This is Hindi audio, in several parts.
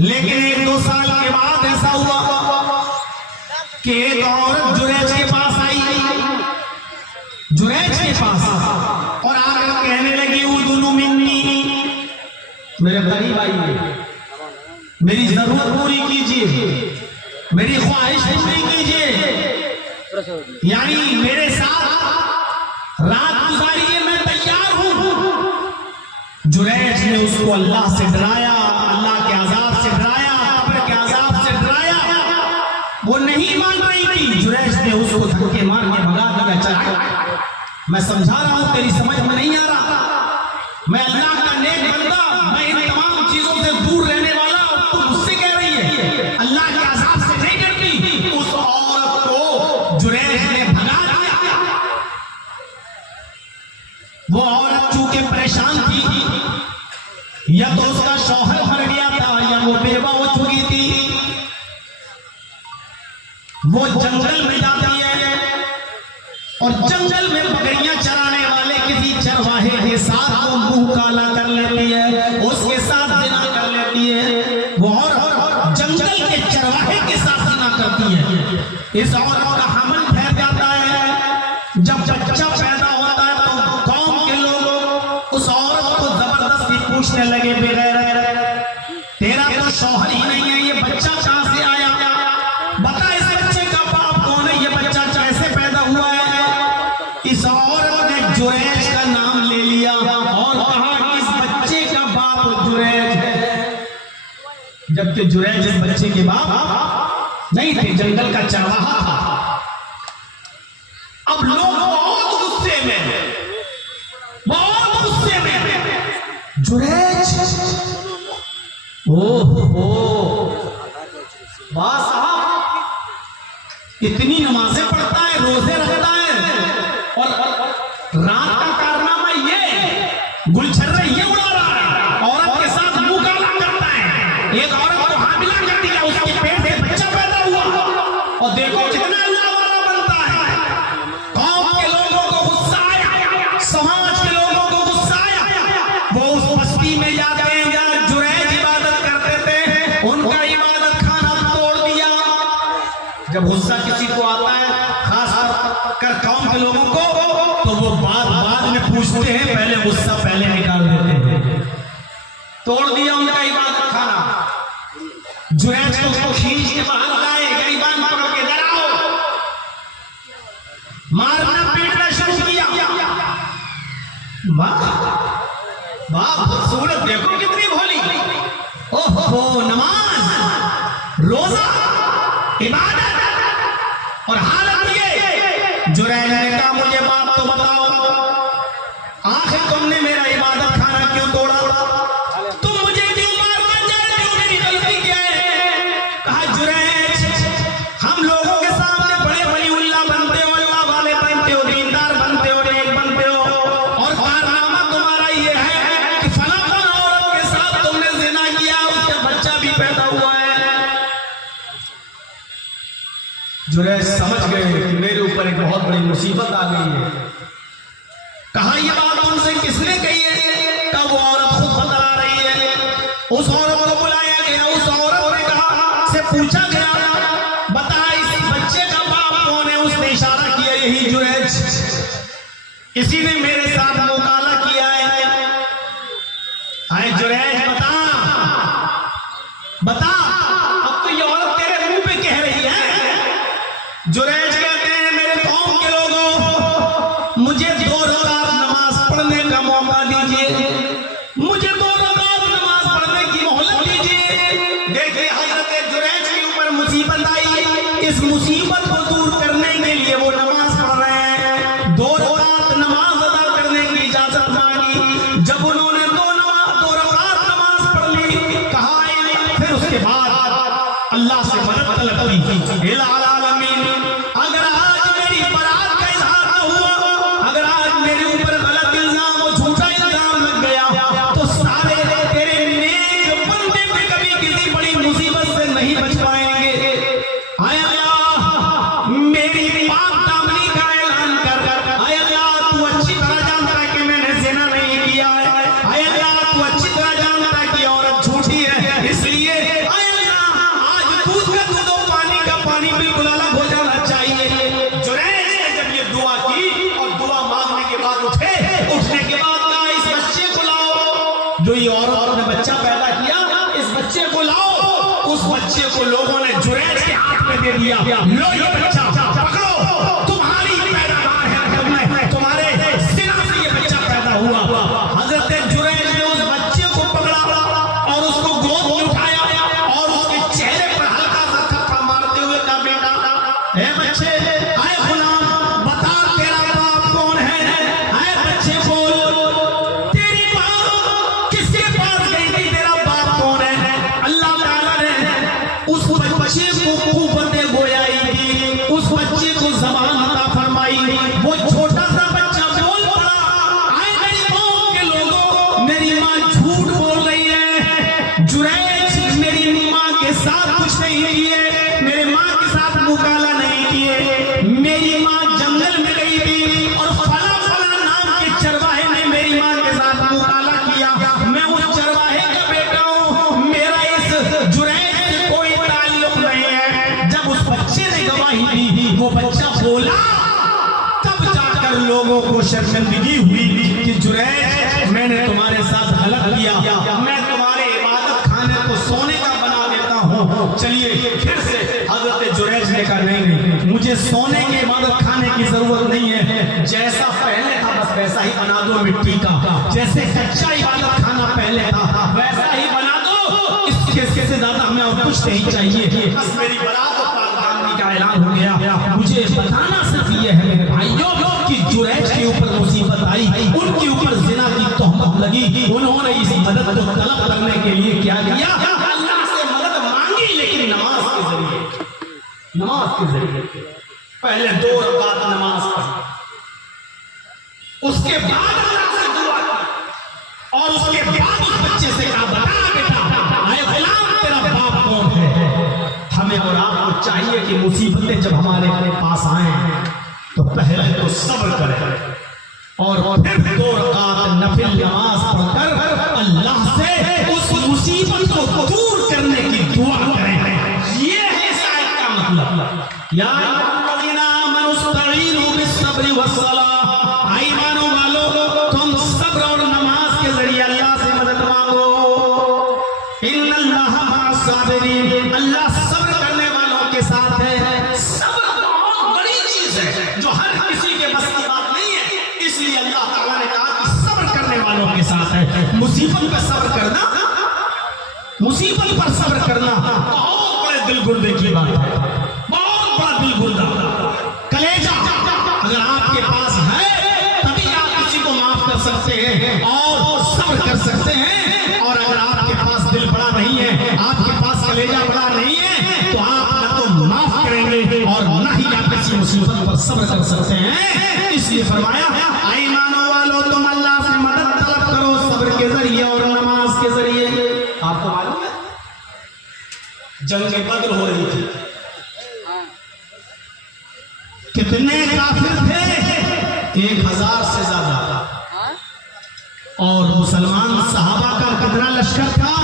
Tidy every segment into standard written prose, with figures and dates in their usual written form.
लेकिन 1-2 साल के बाद ऐसा हुआ कि एक औरत जुरैज के पास आई, जुरैज के पास, और आकर कहने लगी उदुनु मिन्नी, मेरे गरीब आई, मेरी जरूरत पूरी कीजिए, मेरी ख्वाहिश पूरी कीजिए, यानी मेरे साथ रात गुजारिए, मैं तैयार हूं। जुरैज ने उसको अल्लाह से डराया, अल्लाह के अजाब से डराया, कब्र के अजाब से डराया। वो नहीं मान रही थी। जुरैज ने उसको धक्के मार के भगा दिया। चला, मैं समझा रहा हूं, तेरी समझ में नहीं आ रहा। मैं अल्लाह का नेक बंदा, मैं इन तमाम चीजों से दूर रहने वाला, तू मुझसे कह रही है अल्लाह के अजाब से नहीं डरती। उस औरत को जुरैज ने भगा दिया। वो औरत चूंकि परेशान थी, या तो उसका शौहर मर गया था या वो बेवा हो चुकी थी। वो जंगल में जाती है और जंगल में बकरियां चराने वाले किसी चरवाहे के साथ वो मुंह काला कर लेती है, उसके साथ जिना कर लेती है। वो और जंगल के चरवाहे के साथ जिना करती है। इस औरत का हमल फैल जाता है। जब बच्चा पैदा होता है तो गांव के लोग उस औरत को जबरदस्ती पूछने लगे, बगैर तेरा तो शौहर ही नहीं है, ये बच्चा कहां से आया, बता इस बच्चे का बाप कौन है, ये बच्चा कैसे पैदा हुआ है। इस औरत ने जुरैज का नाम ले लिया और कहा कि इस बच्चे का बाप जुरैज है, जबकि जुरैज इस बच्चे के बाप नहीं थे, जंगल का चरवाहा था। अब लोग बहुत गुस्से में, बहुत गुस्से में, जुरैज, ओहो वाह साहब, इतनी नमाजें पढ़ता है, रोजे रखता है, और रात का कारनामा ये गुलछर्रे ये उड़ा रहा है, औरत के साथ मुंह काला करता है। एक औरत को हामिला कर दिया, उसके पेट से बच्चा पैदा हुआ, और देखो कितना अल्लाह वाला बनता है। गांव के लोगों को गुस्सा आया, समाज के लोगों को गुस्सा आया। वो उस बस्ती में जाते हैं जहां जुरैज इबादत करते थे, उनका इबादत खाना तोड़ दिया। जब गुस्सा किसी को आता है, खास कर गांव के लोगों को, तो वो बाद में पूछते हैं, पहले गुस्सा पहले निकाल देते हैं। तोड़ दिया उनका इबादत खाना। जुरैज को उसको खींच के बाहर लाए, गरीबान पकड़ के डराओ, मारना पीटना शुरू किया। वाह सूरत देखो कितनी भोली। ओहो, नमाज, रोजा, इबादत, और हालत ये। जुरैज ने कहा मुझे बात तो बताओ, आखिर तुमने मेरा इबादत खाना क्यों तोड़ा, तुम मुझे क्यों मारना चाहते हो, मेरी गलती क्या है। कहा जुरैज, हम लोगों के सामने बड़े वलीउल्लाह बनते हो, अल्लाह वाले बनते हो, दीनदार बनते हो, नेक बनते हो, और कारनामा तुम्हारा ये है कि फला औरत के साथ तुमने ज़िना किया, उससे बच्चा भी पैदा हुआ है। जुरैज समझ गए कि मेरे ऊपर एक बहुत बड़ी मुसीबत आ गई है। कहा ये बात उनसे किसने कही है, तब वो औरत खुद बता रही है। उस औरत को बुलाया गया, उस औरत ने कहा से पूछा गया, बता इस बच्चे का बाप कौन है। उसने इशारा किया, यही जुरैज, इसी ने मेरे साथ मुकाला किया है। आए जुरैज बता, बता। अब तो ये औरत तेरे मुंह पे कह रही है। जुरैज कहते हैं, मेरे कौम के लोगों, मुझे 2 रकात नमाज पढ़ने का मौका दीजिए, मुझे 2 रकात नमाज पढ़ने की मोहलत दीजिए। देखिए हजरत जुरैज के ऊपर मुसीबत आई, इस मुसीबत को दूर करने के लिए वो नमाज पढ़ रहे हैं। 2 रकात नमाज अदा करने की इजाजत मांगी। जब उन्होंने 2 रकात नमाज पढ़ ली, कहा फिर उसके बाद अल्लाह से मदद तलब की। अगर आज मेरी बरात का इजहार न हुआ, अगर आज मेरे ऊपर गलत इल्जाम और झूठा इल्जाम लग गया, तो सारे तेरे नेक बंदे भी कभी किसी बड़ी मुसीबत से नहीं बच पाएंगे। आय अल्लाह, मेरी पाक दामनी का ऐलान कर। आय अल्लाह, तू अच्छी तरह जानता है कि मैंने ज़िना नहीं किया है। आय अल्लाह, तू अच्छी तरह जानता है कि औरत झूठी है, इसलिए उस बच्चे को लोगों ने जुरैज के हाथ में दे दिया। लो ये बच्चा पकड़ो, तुम्हारी पैदावार है, तुम्हारे सिना से ये बच्चा पैदा हुआ। हजरत जुरैज ने उस बच्चे को पकड़ा और उसको गोद में उठाया और उसके चेहरे पर हल्का सा थप्पड़ मारते हुए कहा, बेटा ए बच्चे, आए गुलाम, बता तेरा बाप कौन है? आए बच्चे बोल, तेरी माँ किसके पास गई थी? तेरा बाप कौन है? अल्लाह ताला ने उस बच्चे को कुव्वते गोयाई दी, उस बच्चे को ज़बान अता फरमाई। वो छोटा सा बच्चा बोल पड़ा, आए मेरी कौम के लोगों, मेरी माँ झूठ बोल रही है। जुरैज मेरी माँ के साथ कुछ नहीं किए, मेरे माँ के साथ मुकाला नहीं किए। मेरी माँ जंगल में गई थी और फला फला नाम के चरवाहे ने मेरी माँ के साथ मुकाला किया। मैं उस चरवाहे का बेटा हूँ, मेरा इस जुरैज से कोई ताल्लुक नहीं है। जब उस बच्चे ने गवाही दी, वो बच्चा बोला, तब जाकर लोगों को शर्मिंदगी हुई कि जुरैज, मैंने तुम्हारे साथ गलत किया, मैं तुम्हारे इबादत खाने को सोने का बना देता हूँ। चलिए फिर से हजरत जुरैज ने कहा, नहीं, मुझे सोने के इबादत खाने की जरूरत नहीं है, जैसा पहले था बस वैसा ही बना दो मिट्टी का। जैसे कच्चा इबादत खाना पहले था वैसा ही बना दो, इसके से ज्यादा हमें और कुछ नहीं चाहिए। बस मेरी बारात और पाकदानी का ऐलान हो गया। मुझे बताना सिर्फ ये है मेरे भाइयों कि जुरैज के ऊपर मुसीबत आई, उनके ऊपर जिना की तोहमत लगी। उन्होंने इस मदद को तलब करने के लिए क्या किया? अल्लाह से मदद मांगी, लेकिन नमाज के जरिए। नमाज के जरिए पहले 2 रकात नमाज पढ़ी, उसके बाद अल्लाह से दुआ की और उसके बाद उस बच्चे से कहा, बता बेटा, आए गुलाम, तेरा बाप कौन है? हमें और आपको चाहिए कि मुसीबतें जब हमारे पास आए तो पहले तो सब्र करें और फिर 2 रकात नफिल नमाज पढ़कर अल्लाह से उस मुसीबत को दूर करने की दुआ करें। ये है इस आयत का मतलब। या अय्युहल्लज़ीना आमनुस्तईनु बिस्सब्रि वस्सलाह, आई मानो वालो, तुम सब्र और नमाज के जरिए अल्लाह से मदद मांगो। इन्नल्लाहा मअस-साबिरीन, अल्लाह सब्र करने वालों के साथ है। सब्र बहुत बड़ी चीज है जो हर किसी के बस की बात नहीं है, इसलिए अल्लाह ताला ने कहा कि सब्र करने वालों के साथ है। मुसीबत पर सब्र करना, मुसीबत पर सब्र करना बहुत बड़े दिल गुर्दे की बात है, बहुत बड़ा दिल गुर्दा, कलेजा अगर आपके पास है तभी आप किसी को माफ कर सकते हैं और सब्र कर सकते हैं। और अगर आपके पास दिल बड़ा नहीं है, आपके पास कलेजा बड़ा नहीं है, तो आप न तो माफ करेंगे और न ही आप किसी मुसीबत पर सब्र कर सकते हैं। इसलिए फरमाया, आई मानो वालों, तुम अल्लाह से मदद तलब करो सब्र के जरिए और नमाज के जरिए। आपको मालूम है जंग बद्र हो रही थी, कितने काफिर थे? 1000 से ज्यादा। और मुसलमान सहाबा का कितना लश्कर था?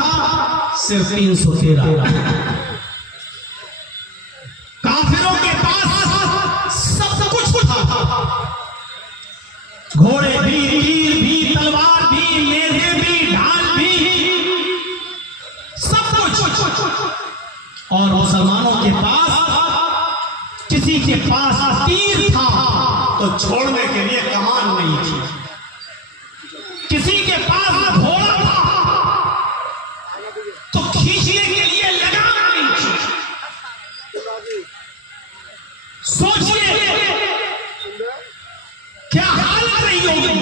सिर्फ 313। काफिरों के पास सब कुछ था, घोड़े भी, तीर भी, तलवार भी, नेज़े भी, ढाल भी, सब कुछ। और मुसलमानों के पास, किसी के पास तीर था तो छोड़ने के लिए कमान नहीं थी, किसी के पास घोड़ा था तो खींचने के लिए लगाम नहीं थी। सोचिए क्या हालत रही होगी।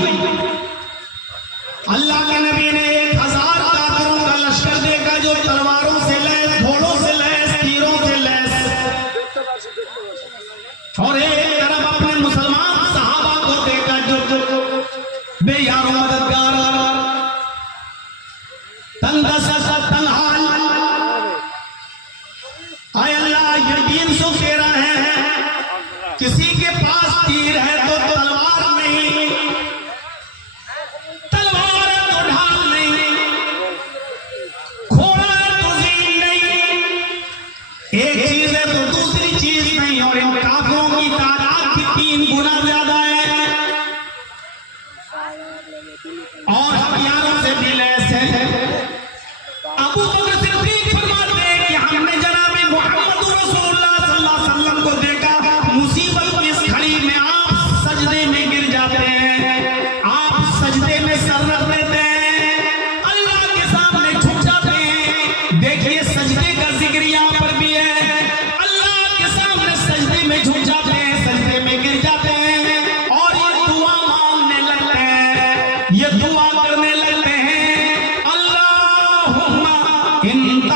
अल्लाह के नबी ने 1000 काफिरों का लश्कर देखा जो तलवारों से लैस, घोड़ों से लैस, तीरों से लैस, और एक तरफ अपने मुसलमान सहाबा को देखा जो बेयारो मददगार, तनहाल। आय अल्लाह, ये 313 है, किसी के पास तीर है तो तलवार नहीं, तलवार है तो ढाल नहीं, घोड़ा है तो ज़ीन नहीं, एक चीज है तो दूसरी चीज नहीं। और इन काफिरों की तादाद भी 3 गुना ज्यादा है और हथियारों से भी लैस है। अबू बकर सिद्दीक फरमाते हैं कि हम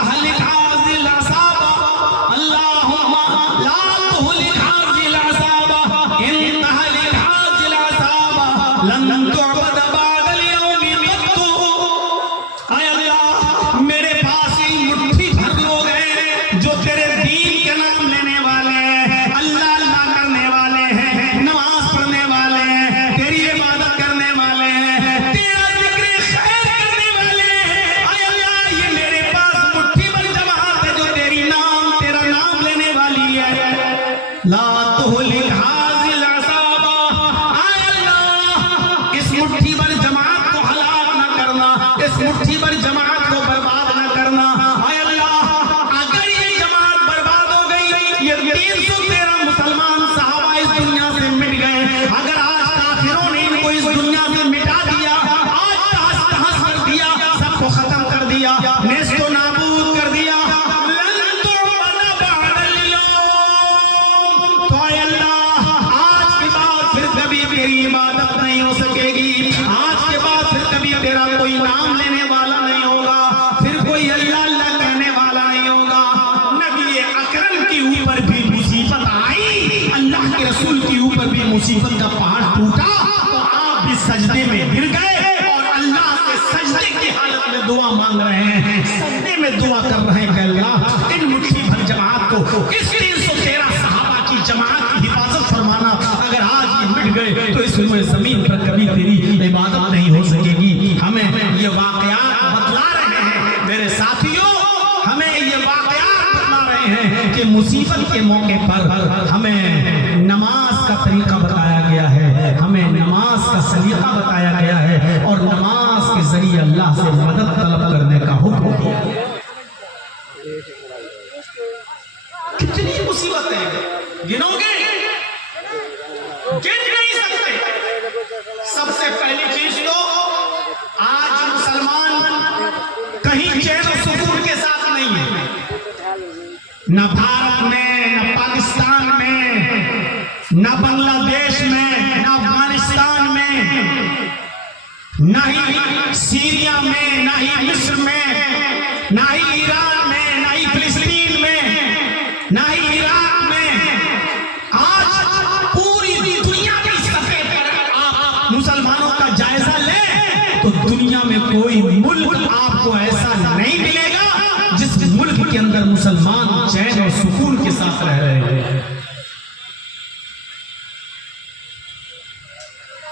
तहलिक हाज़िल असाबा अल्लाहुम्मा ला तुहलिक हाज़िल असाबा इन तहलिक हाज़िल असाबा लन तुअबद बअदल यौमि क़त्तु। आय अल्लाह, मेरे पास ही मुट्ठी भर लोग हैं जो तेरे दीन के नाम लेने वाले हैं, अल्लाह अल्लाह करने वाले हैं, नमाज पढ़ने वाले हैं, तेरी इबादत करने वाले हैं, तेरा जिक्र खैर करने वाले हैं। आय अल्लाह, ये मेरे पास मुट्ठी भर जमात है जो तेरा नाम लेने वाली है। ला तुहलिक हाज़िल असाबा, आय अल्लाह, इस मुट्ठी भर जमात को हलाक न करना, इस मुट्ठी भर जमात को बर्बाद न करना। आय अल्लाह, अगर ये जमात बर्बाद हो गई, ये 313 मुसलमान सहाबा इस दुनिया से मिट गए, अगर आज काफिरों ने इनको इस दुनिया से मिटा दिया, आज तहस तहस कर दिया, सबको खत्म कर दिया, नेस्तो नाबूद कर दिया, लन तुअबद बअदल यौम, तो आय अल्लाह, आज के बाद फिर कभी तेरी इबादत नहीं हो सकेगी, आज के बाद फिर कभी तेरा कोई नाम लेने वाला नहीं होगा, फिर कोई अल्लाह अल्लाह कहने वाला नहीं होगा। नबी अकरम के ऊपर भी मुसीबत आई, अल्लाह के रसूल के ऊपर भी मुसीबत का पहाड़ टूटा, तो आप भी सजदे में गिर गए और अल्लाह से सजदे की हालत में दुआ मांग रहे हैं, सजदे में दुआ कर रहे हैं कि अल्लाह इन मुट्ठी भर जमात को, इस 313 सहाबा की जमात की हिफाजत फरमाना। अगर आज ये मिट गए तो इस जमीन पर कभी तेरी इबादत नहीं हो सकेगी। हमें ये वाकयात बतला रहे हैं मेरे साथियों, हमें ये वाकयात बतला रहे हैं कि मुसीबत के मौके पर हमें नमाज का तरीका बताया गया है, हमें नमाज का सलीका बताया गया है और नमाज के जरिए अल्लाह से मदद तलब करने का हुक्म दिया गया। कितनी मुसीबतें गिनोगे, गिन नहीं सकते। सबसे पहली चीज तो आज मुसलमान कहीं चैन और सुकून के साथ नहीं है, न भारत में, न पाकिस्तान में, न बांग्लादेश में, न अफगानिस्तान में, न ही सीरिया में, न ही मिस्र में, न ही ईरान में, न ही फिलिस्तीन में, न ही इराक में। आज पूरी दुनिया की सतह पर आप मुसलमानों का जायजा लें तो दुनिया में कोई मुल्क आपको ऐसा नहीं मिलेगा जिस मुल्क के अंदर मुसलमान चैन और सुकून के साथ रह रहे हैं।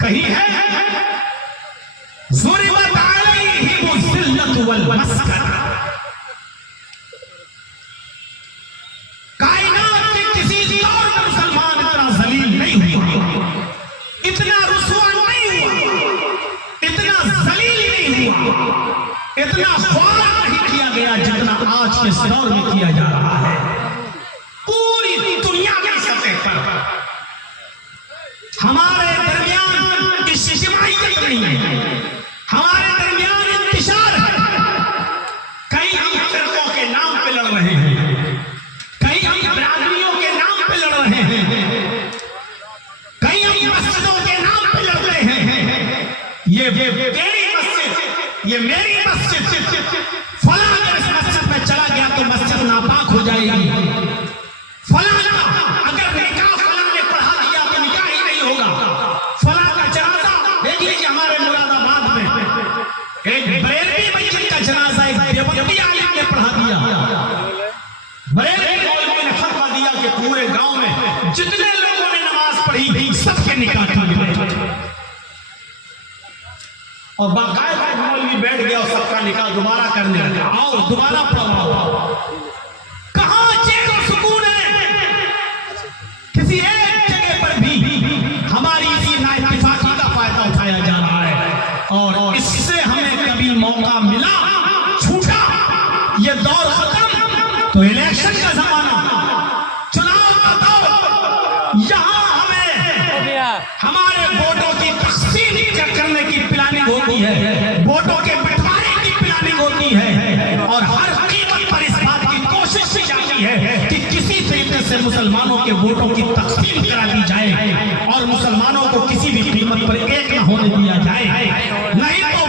कहीं है ज़ुरिबत अलैहिम ज़िल्लतु वल मस्कना, कायनात के किसी दौर में मुसलमान इतना जलील नहीं हुआ, इतना रुसवा नहीं हुआ, इतना जलील नहीं हुआ, इतना ख्वार नहीं किया गया जितना आज के इस दौर में किया जा रहा है। पूरी दुनिया की सतह पर हमारे दरमियान इज्तिमाइयत नहीं है, हमारे दरमियान इंतिशार है। कई हम फिरकों के नाम पे लड़ रहे हैं, कई हम बिरादरियों के नाम पे लड़ रहे हैं, कई हम मस्जिदों के नाम पे लड़ रहे हैं। ये तेरी मस्जिद, ये मेरी मस्जिद, फला अगर इस मस्जिद में चला गया तो मस्जिद नापाक हो जाएगी, फला अगर निकाह फला ने पढ़ा दिया तो निकाह ही नहीं होगा, फला का जनाजा देख लीजिए हमारे मुरादाबाद में एक बरेलवी मस्जिद का जनाजा एक देवबंदी आलिम ने पढ़ा दिया। बरेलवी मौलवी ने फतवा दिया कि पूरे गांव में जितने लोगों ने नमाज पढ़ी सबके निकाह टूट गए और बाकायदा मौलवी बैठ गया और सबका निकाह दोबारा करने लगा। आओ दोबारा पढ़ाओ। कहां चैन और सुकून है? किसी एक जगह पर भी हमारी इसी नाइत्तेफाकी का फायदा उठाया जा रहा है और इससे हमें कभी मौका मिला, छूटा, ये दौर खत्म तो इलेक्शन का जमाना, चुनाव का दौर, यहां हमें हमारे वोटों की तकसीम करने की प्लानिंग होती है, वोटों के बंटवारे की प्लानिंग होती है और हर कीमत पर इस बात की कोशिश की जाती है कि किसी तरीके से मुसलमानों के वोटों की तकसीम करा दी जाए और मुसलमानों को किसी भी कीमत पर एक न होने दिया जाए, नहीं तो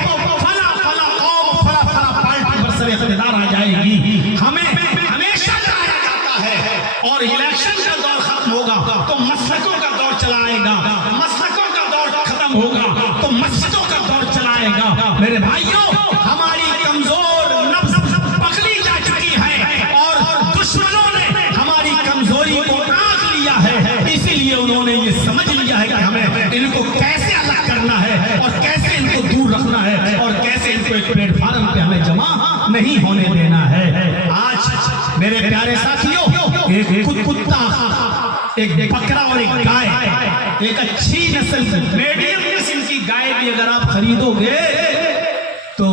फला फला कौम, फला फला पार्टी बरसरे इख्तिदार आ जाएगी रहेगी। हमें हमेशा डराया जाता है और इलेक्शन का दौर खत्म होगा तो मसलकों का दौर चलाएगा, मसलकों का दौर खत्म होगा तो मस्जिदों का दौर चलाएगा। मेरे भाइयों, हमारी कमजोर नफ्स पकड़ी जा चुकी है और दुश्मनों ने हमारी कमजोरी को आंक लिया है। इसीलिए उन्होंने ये समझ लिया है कि हमें इनको कैसे अलग करना है और कैसे इनको दूर रखना है और कैसे इनको एक प्लेटफॉर्म पे हमें जमा नहीं होने देना है। आज मेरे प्यारे साथियों, एक कुत्ता, एक बकरा और एक गाय, एक अच्छी नस्ल की मीडियम किस्म की गाय भी अगर आप खरीदोगे तो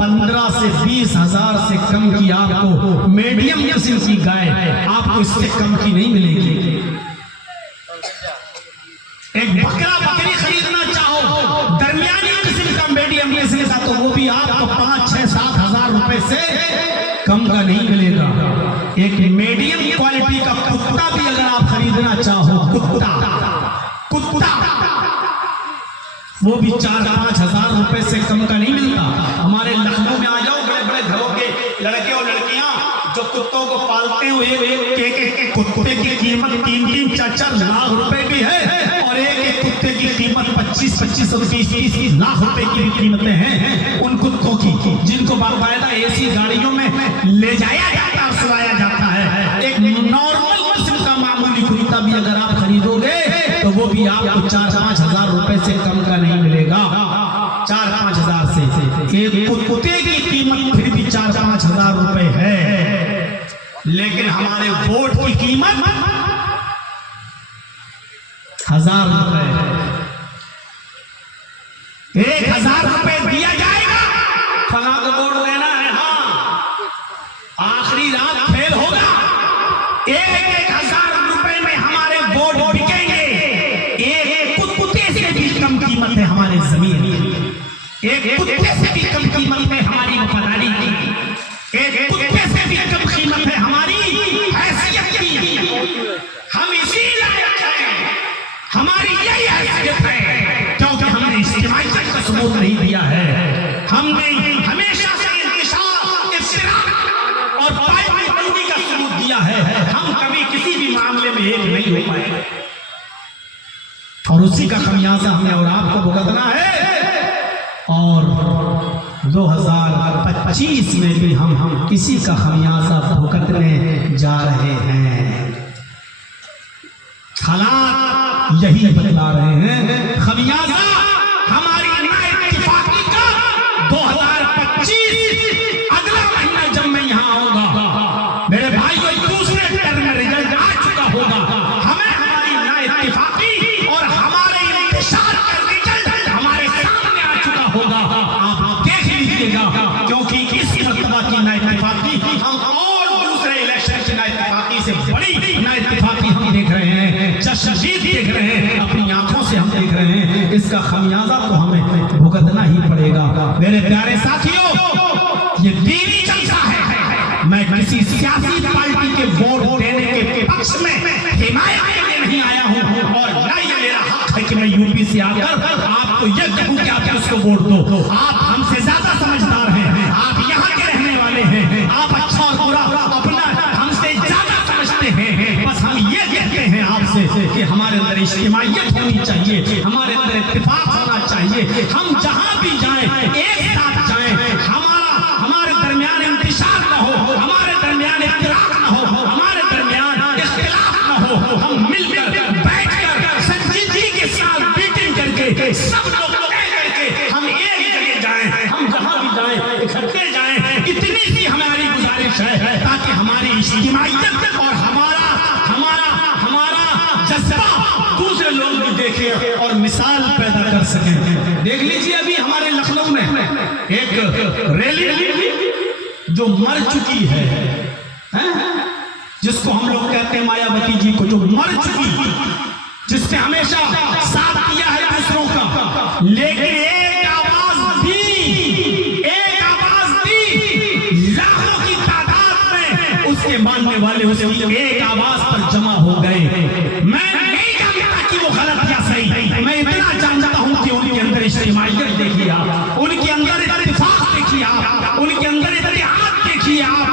15 से 20 हजार से कम की आपको मीडियम किस्म की गाय आपको इससे कम की नहीं मिलेगी। एक बकरा बकरी खरीदना चाहो दरमियानी किस्म का मीडियम किस्म का तो वो भी आपको 5, 6, 7 हजार रुपए से कम का नहीं मिलेगा। एक मीडियम क्वालिटी का कुत्ता भी अगर आप खरीदना चाहो, कुत्ता वो भी 4-5 हजार रुपए से कम का नहीं मिलता। हमारे लखनऊ में आ जाओ, बड़े बड़े घरों के लड़के और लड़कियां जो कुत्तों को पालते हुए एक कुत्ते की कीमत 3-3, 4-4 लाख रुपए की है और एक कुत्ते की कीमत 25-25 और 30-30 लाख रुपए की भी कीमतें हैं उन कुत्तों की, जिनको बाकायदा एसी गाड़ियों में ले जाया जाता है, सुलाया जाता है। एक नॉर्मल किस्म का मामूली कुत्ता भी अगर आप खरीदोगे तो वो भी आपको 4-5 हजार रुपए से कम का नहीं मिलेगा। 4-5 हजार से एक कुत्ते की कीमत फिर भी 4-5 हजार रुपए है, लेकिन हमारे वोट की कीमत 1000 रुपए है। 1000 रुपए दिया जाएगा, फला को वोट देना है, हाँ आखिरी रात फेल होगा। 1,000 रुपए में हमारे वोट बिकेंगे। एक कुत्ते से भी कम कीमत है हमारे जमीन, एक कुत्ते से भी कम कीमत है हमारी वफादारी की, एक कुत्ते से भी कम कीमत है हमारी हैसियत की। हम इसी लायक हैं, हमारी यही हैसियत है क्योंकि हमने इज्तिमाइयत का सबूत नहीं दिया है। हमने हमेशा से इंतशार, इफ्तिराक और पायबंदी का सबूत दिया है। हम कभी किसी भी मामले में एक नहीं हो पाए और उसी का खमियाजा हमें और आपको भुगतना है। और 2025 में भी हम इसी का खमियाजा भुगतने जा रहे हैं। हालात यही बतला रहे हैं। खमियाजा हमारी नाइत्तेफाकी का 2025 अगला महीना जब मैं यहाँ आऊंगा, मेरे भाई को दूसरे टर्म में रिजल्ट आ चुका होगा। हमें हमारी नाइत्तेफाकी और हमारे इंतशार का रिजल्ट हमारे सामने आ चुका होगा। आप देख लीजिएगा, क्योंकि इसी मर्तबा की नाइत्तेफाकी हम और दूसरे इलेक्शन की नाइत्तेफाकी से बड़ी नाइत्तेफाकी हम देख रहे हैं, जश्न-ए-दीद देख रहे हैं, अपनी आंखों से हम देख रहे हैं। इसका खमियाजा तो हमें भुगतना ही पड़ेगा। मेरे प्यारे साथियों, ये दीनी जलसा है। मैं किसी सियासी पार्टी के वोट देने के पक्ष में हिमायत के लिए नहीं आया हूं और ना ये मेरा हक है कि मैं यूपी से आकर आपको ये कहूं कि आप उसको वोट दो। आप हमसे ज्यादा समझदार हैं, आप यहाँ के रहने वाले हैं, आप अच्छा और बुरा अपना हमसे ज्यादा समझते हैं। बस हम ये कहते हैं आपसे कि हमारे अंदर इज्तिमाइयत होनी चाहिए, हमारे अंदर इत्तेफाक होना चाहिए। हम जहां भी जाएं एक साथ जाएं, हमारे दरमियान इंतशार न हो, हमारे दरमियान इख्तिलाफ न हो, हमारे दरमियान इख्तिलाफ न हो। हम मिलकर बैठकर संजीदगी के साथ मीटिंग करके सब लोग तय करके हम एक जगह जाएं, हम जहां भी जाएं इकट्ठे जाएं। इतनी सी हमारी गुजारिश है ताकि हमारी इज्तिमाइयत और हमारा जज्बा दूसरे लोग भी देखें और मिसाल पैदा कर सकें। देख लीजिए, अभी हमारे लखनऊ में एक रैली जो मर चुकी है, जिसको हम लोग कहते हैं मायावती जी को, जो मर चुकी, जिसने हमेशा साथ दिया है दूसरों का, लेकिन एक आवाज दी, लाखों की तादाद में उसके मानने वाले उसकी एक आवाज पर जमा हो गए। मैं नहीं जानता कि वो गलत या सही, मैं इतना जानता हूं कि उनके अंदर इज्तिमाइयत देखिए आप, उनके अंदर इत्तेफाक देखिए आप, उनके अंदर इत्तेहाद देखिए आप,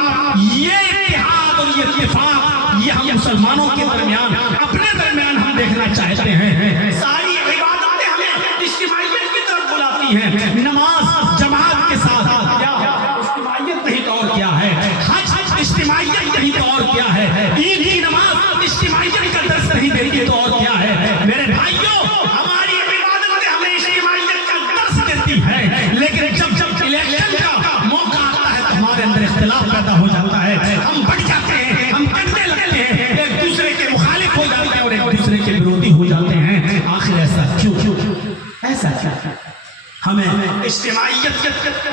ये इत्तेफाक ये हम मुसलमानों के दरमियान अपने दरमियान हम देखना चाहते हैं। सारी इबादतें हमें इज्तिमाइयत की तरफ बुलाती हैं। नमाज जमात के साथ क्या है? इज्तिमाइयत नहीं तो और क्या है? हज इज्तिमाइयत नहीं तो और क्या है? ईद की नमाज इज्तिमाइयत का दर्स नहीं देती तो और क्या है? मेरे भाइयों, हमारी इबादतें हमें इज्तिमाइयत का दर्स देती है, लेकिन जब इलेक्शन का मौका आता है तो हमारे अंदर इख्तिलाफ पैदा हो जाता है। हम बढ़ जाते हैं, हम कटने लगते हैं, एक दूसरे के मुखालिफ हो जाते हैं और एक दूसरे के विरोधी हो जाते हैं। आखिर ऐसा क्यों? ऐसा क्या? हमें इज्तिमाइयत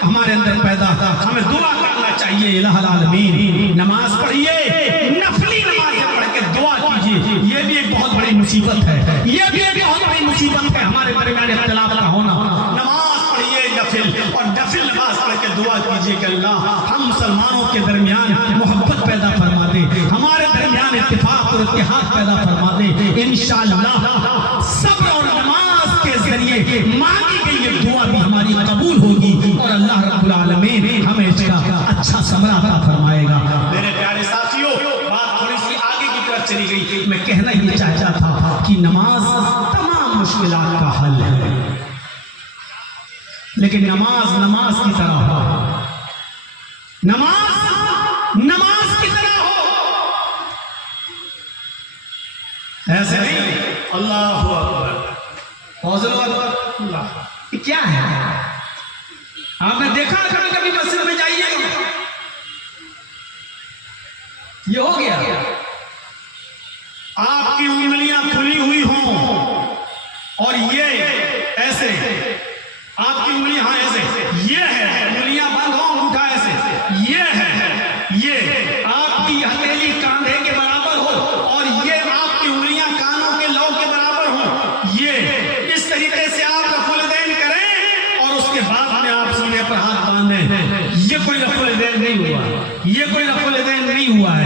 हमारे अंदर पैदा, हमें दुआ करना चाहिए। इलाहुल आलमीन, नमाज पढ़िए, नफली नमाज पढ़ के दुआ कीजिए। ये भी एक बहुत बड़ी मुसीबत है, ये भी एक बहुत बड़ी मुसीबत है हमारे दरमियान इख्तिलाफ का होना। नमाज पढ़िए नफिल, और नफिल नमाज पढ़ के दुआ कीजिए कि अल्लाह हम मुसलमानों के दरमियान मोहब्बत पैदा फरमा दे, हमारे दरमियान इत्तेफाक और इत्तेहाद पैदा फरमा दे। इंशाअल्लाह सब्र और नमाज के जरिए मांगी गई ये दुआ भी हमारी कबूल होगी और अल्लाह रब्बुल आलमीन हमें इसका अच्छा समरा अता फरमाएगा। मेरे प्यारे साथियों, बात थोड़ी सी आगे की तरफ चली गई। मैं कहना ही चाहता था कि नमाज तमाम मुश्किलात का हल है, लेकिन नमाज की तरह हो, नमाज की तरह हो, ऐसे नहीं। अल्लाहु अकबर, फौजलो अकबर, क्या है? आपने देखा कभी कभी मस्जिद में जाइए, ये हो गया आपकी उंगलियां खुली हुई हों और ये ऐसे आपकी उंगलियां, हाँ ऐसे, ये है उंगलियां बंद हो, अंगूठा ऐसे, ये है, ये आपकी हथेली कांधे के बराबर हो और ये आपकी उंगलियां कानों के लौ के बराबर हो। ये इस तरीके से आप रफुलदैन करें और उसके बाद में आप सीने पर हाथ बांधें। ये कोई रफुलदैन नहीं हुआ, ये कोई रफुलदैन नहीं हुआ है।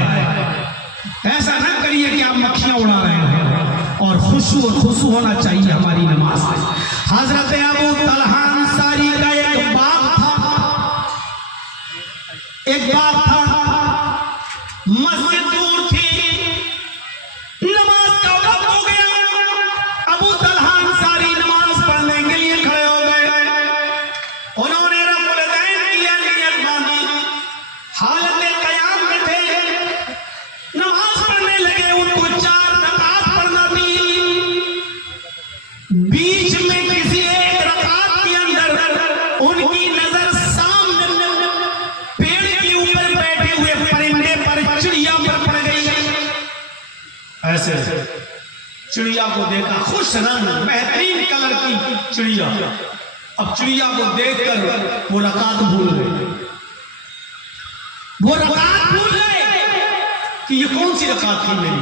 ऐसा ना करिए कि आप मक्खियां उड़ा रहे हैं। और खुशू होना चाहिए हमारी नमाज में। हजरत अबू तलहा अंसारी का एक बाप था, मस्जिद दूर थी, नमाज का वक्त हो गया। अबू तलहा अंसारी नमाज पढ़ने के लिए खड़े हो गए। उन्होंने रफ़ुल-दैन किया, नियत बांधी, हालत क़याम में थे, नमाज पढ़ने लगे। उनको 4 रकात पढ़ना थी। बीच में किसी एक रकात के अंदर उनकी नजर सामने पेड़ के ऊपर बैठे हुए परिंदे पर, चिड़िया पर पड़ गई। ऐसे चिड़िया को देखा, खुश रंग बेहतरीन कलर की चिड़िया। अब चिड़िया को देखकर वो रकात भूल गए, वो रकात भूल गए कि ये कौन सी रकात थी मेरी।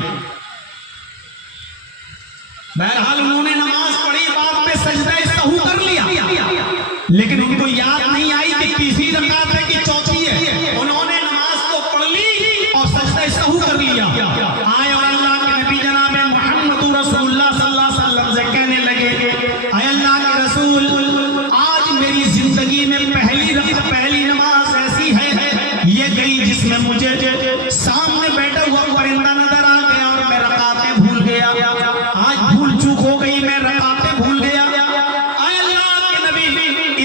बहरहाल उन्होंने नमाज पढ़ी, बाद में सजदा सहू कर लिया, लेकिन उनको याद नहीं आई कि तीसरी रकात है कि चौथी है। उन्होंने नमाज तो पढ़ ली और सजदा सहू कर लिया। आए और अल्लाह के नबी जनाब मुहम्मद रसूलुल्लाह सल्लल्लाहु अलैहि वसल्लम से कहने लगे, आए अल्लाह के रसूल, आज मेरी जिंदगी में पहली नमाज ऐसी है ये गई जिसमें मुझे सामने बैठा हुआ परिंदा नजर आ गया और मैं रकातें भूल गया। आज भूल चूक हो गई, मैं रकातें भूल गया। आए अल्लाह के नबी,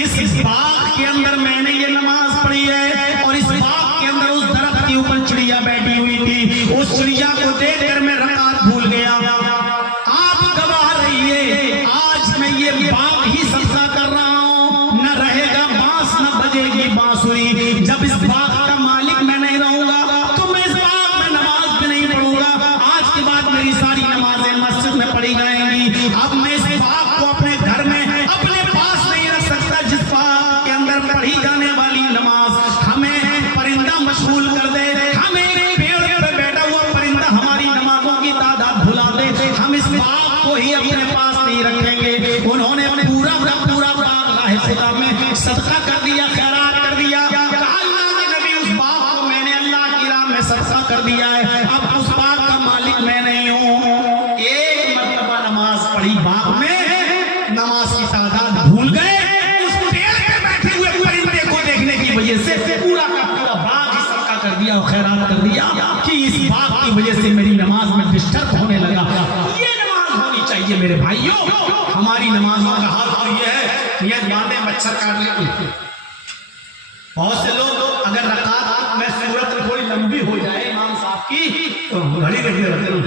इस बाग के अंदर मैंने ये नमाज पढ़ी है और इस बाग के अंदर उस दरख्त के ऊपर चिड़िया बैठी हुई थी, उस चिड़िया को देखकर मैं रकात भूल गया। आप गवाह रहिए, आज मैं ये बाग ही सजदा कर रहा हूँ, न रहेगा बांस न बजेगी बांसुरी। जब इस बाग का मालिक मैं नहीं रहूंगा तो मैं इस बाग में नमाज भी नहीं पढ़ूंगा। आज के बाद मेरी सारी नमाजें मस्जिद में पढ़ी जाएंगी। अब मैं इस बाग को अपने घर में अपने पास नहीं रख सकता जिस बाग के अंदर पढ़ी जाने वाली नमाज हमें परिंदा मशगूल कर दे, हमें पेड़ पर बैठा हुआ परिंदा हमारी नमाजों की तादाद भुला दे। हम इस बाग को ही अपने पास नहीं रखेंगे। उन्होंने पूरा बाग लाहे खुदा में सदका कर दिया, खैरात कर दिया। अल्लाह के नबी, उस बाग को मैंने अल्लाह की राह में सदका कर दिया है, अब उस बाग का मालिक मैं नहीं हूँ। एक मरतबा नमाज पढ़ी बाग में, नमाज की तादाद भूल गए। उस पेड़ पे बैठे हुए परिंदे को देखने की वजह से पूरा का पूरा बाग ही सदका कर दिया और खैरात कर दिया। दिया कि इस बात की वजह से मेरी नमाज में डिस्टर्ब होने लगा। ये नमाज होनी चाहिए मेरे भाइयों। हमारी नमाजों का हाल तो ये है, ये बातें मच्छर काट लेती। बहुत से लोग अगर रकात में सूरत थोड़ी लंबी हो जाए इमाम साहब की तो घड़ी देखने लगते हैं।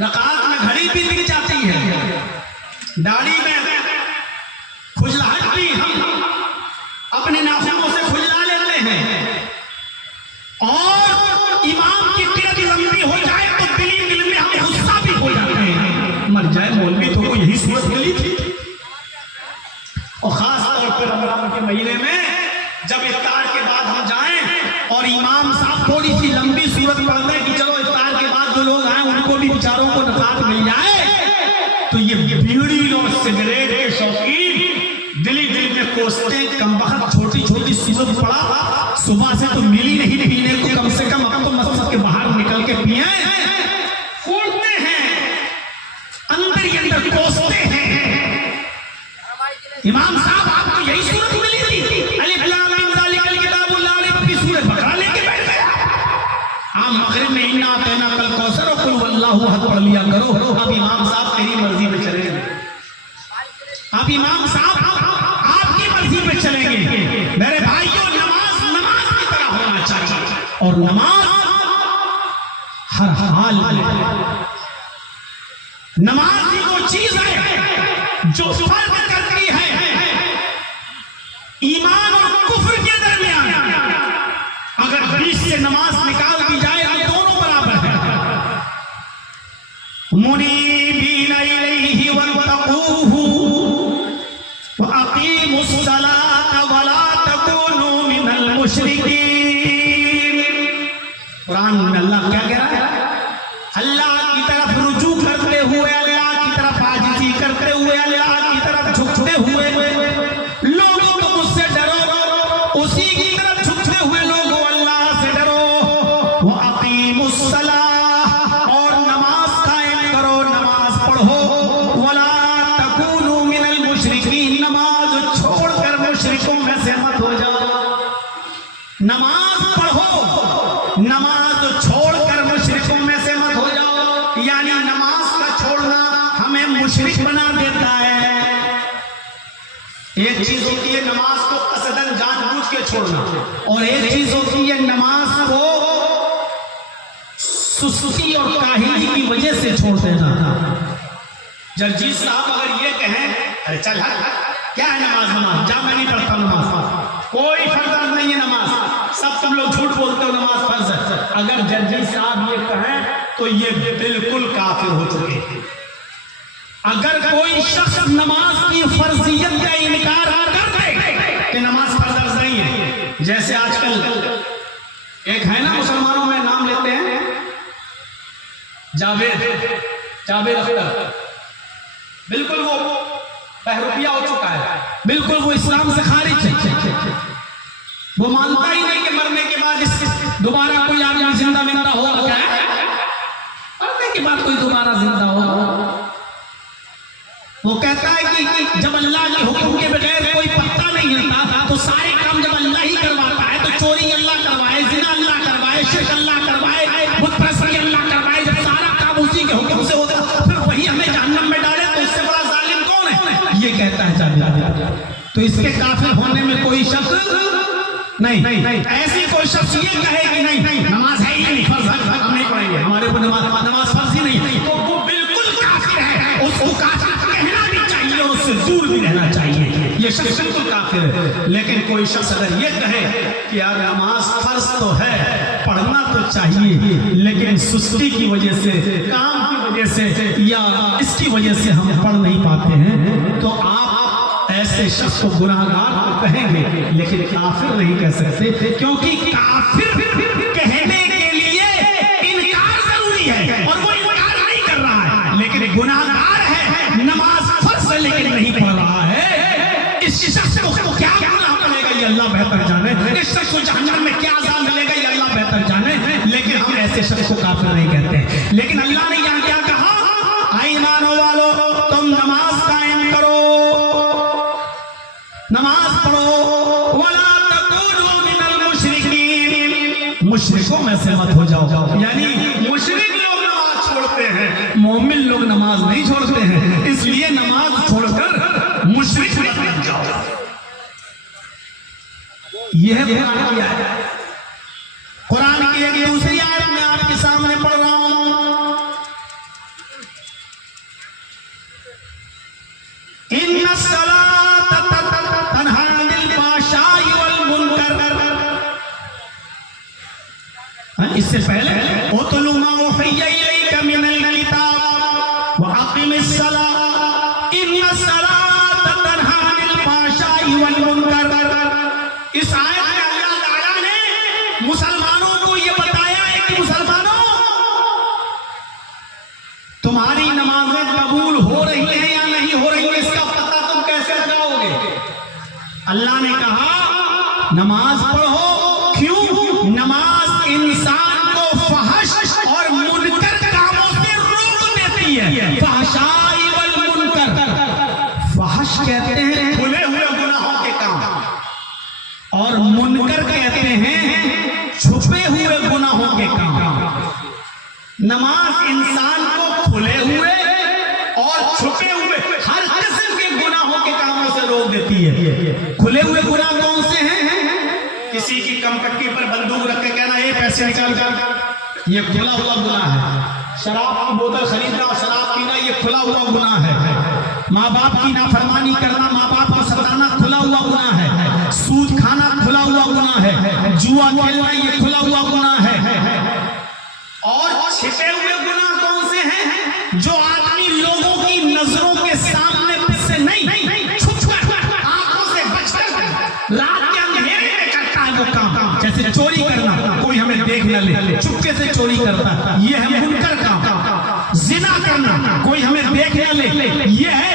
रकात में घड़ी भी दिख जाती है, दाढ़ी में खुजलाहट भी हम अपने नाखूनों से खुजला लेते हैं, और इमाम की किरत लंबी हो जाए तो दिल में हम गुस्सा भी हो जाते हैं। मर जाए मौलवी तो यही सूरत मिली थी। और खास तौर पर रमजान के महीने में जब इफ्तार के बाद हम जाएं और इमाम साहब थोड़ी सी लंबी सूरत पढ़ दें कि चलो इफ्तार के बाद जो लोग आए उनको भी बेचारों को नफात मिल जाए, तो ये बीड़ी और सिगरेट के शौकीन दिल में कोसते हैं। कम वक्त छोटी छोटी सूरत पड़ा, सुबह से तो मिली नहीं पीने को, कम से कम अब तो मस्जिद के बाहर निकल के पिए, फोड़ते हैं, अंदर ही अंदर कोसते हैं। इमाम साहब आपको यही सूरत मिली थी, अलिफ लाम मीम ज़ालिकल किताबु ला रैब फीह सूरत बकरा लेके बैठ गया। आप मगरिब में इन्ना अतैना कल कौसर और कुल वल्लाहु अहद पढ़ लिया करो। अब इमाम साहब तेरी मर्जी पे चलेंगे, अब इमाम साहब आपकी मर्जी पे चलेंगे। मेरे भाइयों, नमाज नमाज की तरह होना चाहिए, और नमाज हर हाल में, नमाज ही वो चीज है जो फर्क करती है ईमान और कुफ्र के दरमियान। अगर बीच से नमाज निकाल दी जाए तो दोनों बराबर है। मुनीबीन इलैहि वत्तक़ूहु व अक़ीमुस्सलाता व ला तकूनू मिनल मुशरिकीन। कुरान में अल्लाह क्या कह रहा है? अल्लाह की तरफ रुजू करते हुए, अल्लाह की तरफ आजिज़ी करते हुए, अल्लाह की तरफ झुकते हुए, लोगों तो मुझसे डरो, उसी की तरफ झुकते हुए लोगों अल्लाह से डरो। वो अक़ीमुस्सलाह, और नमाज कायम करो, नमाज पढ़ो। वला तकूनू मिनल मुशरिकीन, नमाज छोड़कर मुशरिकों में से मत हो जाओ। नमाज पढ़ो, नमाज छोड़कर मुशरिकों में से मत हो जाओ। यानी नमाज का छोड़ना हमें मुशरिक बना देता है। एक चीज होती है नमाज को कसदन जानबूझ के छोड़ना, और एक चीज होती है नमाज को सुस्ती और काहिली की वजह से छोड़ देना। जर्जीत साहब अगर ये कहें अरे चल क्या है नमाज, नमाज जा, मैं नहीं पढ़ता नमाज, कोई फर्ज नहीं है नमाज, सब तुम लोग झूठ बोलते हो, नमाज फर्ज है। अगर जर्जीत साहब ये कहें तो ये बिल्कुल काफिर हो चुके हैं। अगर कोई शख्स नमाज की फर्जियत का इनकार कर दे कि नमाज फर्ज नहीं है, जैसे आजकल एक है ना मुसलमानों में नाम लेते हैं जावेद अख्तर, बिल्कुल वो बहरूपिया हो चुका है, बिल्कुल वो इस्लाम से खारिज है। वो मानता ही नहीं कि मरने के बाद दोबारा कोई आदमी जिंदा मिलता होगा, क्या है मरने के बाद कोई दोबारा जिंदा होगा। वो कहता है कि जब अल्लाह के हुक्म के बगैर कोई पत्ता नहीं हिलता, तो सारे काम जब अल्लाह ही करवाता है, तो चोरी अल्लाह करवाए, जिना अल्लाह करवाए, शिर्क अल्लाह करवाए, बुत परस्ती अल्लाह करवाए, जब सारा काम उसी के हुक्म से होता है, फिर वही हमें जहन्नम में डाले, तो इससे बड़ा जालिम कौन है? ये कहता है जावेद। तो इसके काफिर होने में कोई शक नहीं। ऐसी कोई शख्स ये कहे कि नहीं नमाज है ही नहीं, फर्ज हम नहीं पढ़ेंगे, हमारे ऊपर नमाज फर्ज ही नहीं, तो वो बिल्कुल काफिर है। उसको काफिर कहना भी चाहिए और उससे दूर भी रहना चाहिए। ये शख्स बिल्कुल काफिर है। लेकिन कोई शख्स अगर ये कहे कि यार नमाज फर्ज तो है, पढ़ना तो चाहिए, लेकिन सुस्ती की वजह से, काम की वजह से, या इसकी वजह से हम पढ़ नहीं पाते हैं, तो आप ऐसे शख्स को गुनाहगार तो कहेंगे, लेकिन काफिर नहीं कह सकते, क्योंकि काफिर कहने के लिए इनकार जरूरी है, और वो इनकार नहीं कर रहा है, लेकिन गुनाहगार है, नमाज फर्ज है लेकिन नहीं पढ़ रहा है। इस शख्स को क्या गुनाह मिलेगा ये अल्लाह बेहतर जाने, इस शख्स को जहन्नम में क्या अज़ाब मिलेगा ये अल्लाह बेहतर जाने, लेकिन हम ऐसे शख्स को काफिर नहीं कहते। लेकिन अल्लाह ने यहाँ क्या कहा? ईमान वालों, तुम नमाज कायम करो, नमाज पढ़ो, वला तकूनू मिनल मुशरिकीन, मुशरिकों में से मत हो जाओ। यानी मुशरिक लोग नमाज छोड़ते हैं, मोमिन लोग नमाज नहीं छोड़ते हैं, इसलिए नमाज छोड़कर मुशरिक मत बन जाओ। यह कुरान की आयत है। कुरान की एक दूसरी आयत मैं आपके सामने पढ़ रहा हूं। इन्नस्सलात तन्हा अनिल फ़हशाई वल मुनकर। इससे पहले उतलु मा उहिय्या इलैका मिनल किताब व अक़िमिस्सलात इन्नस्सलात तन्हा अनिल फ़हशाई वल मुनकर। इस आयत में अल्लाह ताला ने मुसलमानों को यह बताया है कि मुसलमानों, तुम्हारी नमाजें कबूल हो रही हैं या नहीं हो रही है, इसका पता तुम कैसे लगाओगे? अल्लाह ने कहा नमाज पढ़ो। क्यों? नमाज इंसान को फहश और मुनकर कामों से रोक देती है। फहशाई वल मुनकर, फहश कहते हैं खुले हुए गुनाहों के काम, और मुनकर कहते हैं छुपे हुए गुनाहों के काम। नमाज इंसान को खुले हुए और छुपे हुए हर किस्म के गुनाहों के कामों से रोक देती है। खुले हुए गुनाह कौन से हैं? किसी की कमपट्टी पर बंदूक रख के कहना ये पैसे निकाल कर, ये खुला हुआ गुनाह है। शराब की बोतल खरीदना और शराब पीना, ये खुला हुआ गुनाह है। माँ बाप की नाफरमानी करना, माँ बाप को सताना खुला हुआ गुनाह है। सूद खाना खुला हुआ गुनाह है। जुआ खेलना ये खुला हुआ गुनाह है। और छिपे हुए गुनाह कौन से हैं? जो आदमी लोगों की नजरों के सामने से नहीं, छुपकर आंखों से बचकर रात के अंधेरे में करता है वो काम। जैसे चोरी करना, कोई हमें देख न ले, चुपके से चोरी करता, ये है मुनकर काम। जिना करना, कोई हमें देख न ले, ये है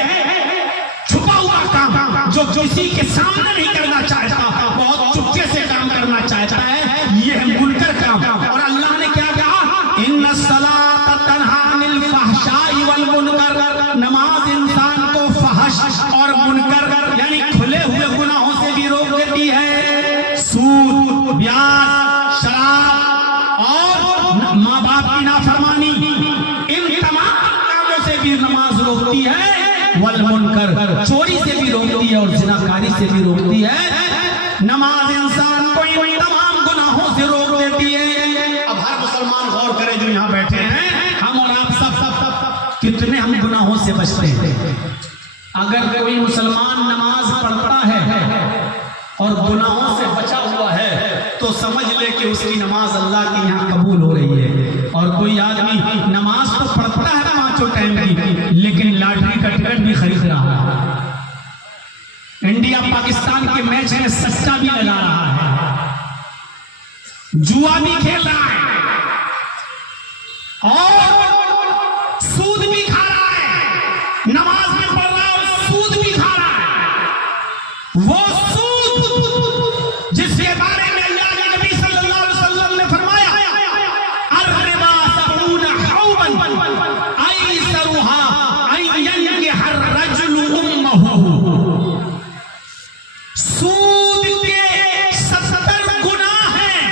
छुपा हुआ काम। जो किसी के सामने नहीं करना चाहता, बहुत चुपके से काम करना चाहता है, ये है मुनकर काम। और अल्लाह ने क्या कहा? इन्नस्सलात तन्हा अनिल फ़हशाई वल मुनकर। नमाज इंसान को फहश और मुनकर यानी खुले हुए गुनाहों से भी रोक देती है। सूद, ब्याज, शराब और माँ बाप की नाफरमानी, इन तमाम कामों से भी नमाज रोकती है। वल मुनकर, चोरी से भी रोकती है और जिनाकारी से भी रोकती है। नमाज इंसान को इन तमाम गुनाहों से रोक देती है। अब हर मुसलमान गौर करे जो यहाँ बैठे हैं, हम और आप सब कितने हम गुनाहों से बचते हैं। अगर कोई मुसलमान नमाज पढ़ता है और गुनाहों से बचा हुआ है तो समझ ले कि उसकी नमाज अल्लाह के यहाँ कबूल हो रही है। और कोई आदमी नमाज तो पढ़ता है 5 टाइम की, लेकिन लॉटरी का टिकट भी खरीद रहा है, इंडिया पाकिस्तान के मैच में सट्टा भी लगा रहा है, जुआ भी खेल रहा है और सूद भी खा रहा है। नमाज में पढ़ रहा है और सूद भी खा रहा है। वो सूद जिसके बारे में अल्लाह के नबी सल्लल्लाहु अलैहि वसल्लम ने फरमाया, अर्रिबा सबून हौबन ऐसरुहा अय्यनकिह अर्रजुलु उम्महु। सूद के 70 गुनाह हैं।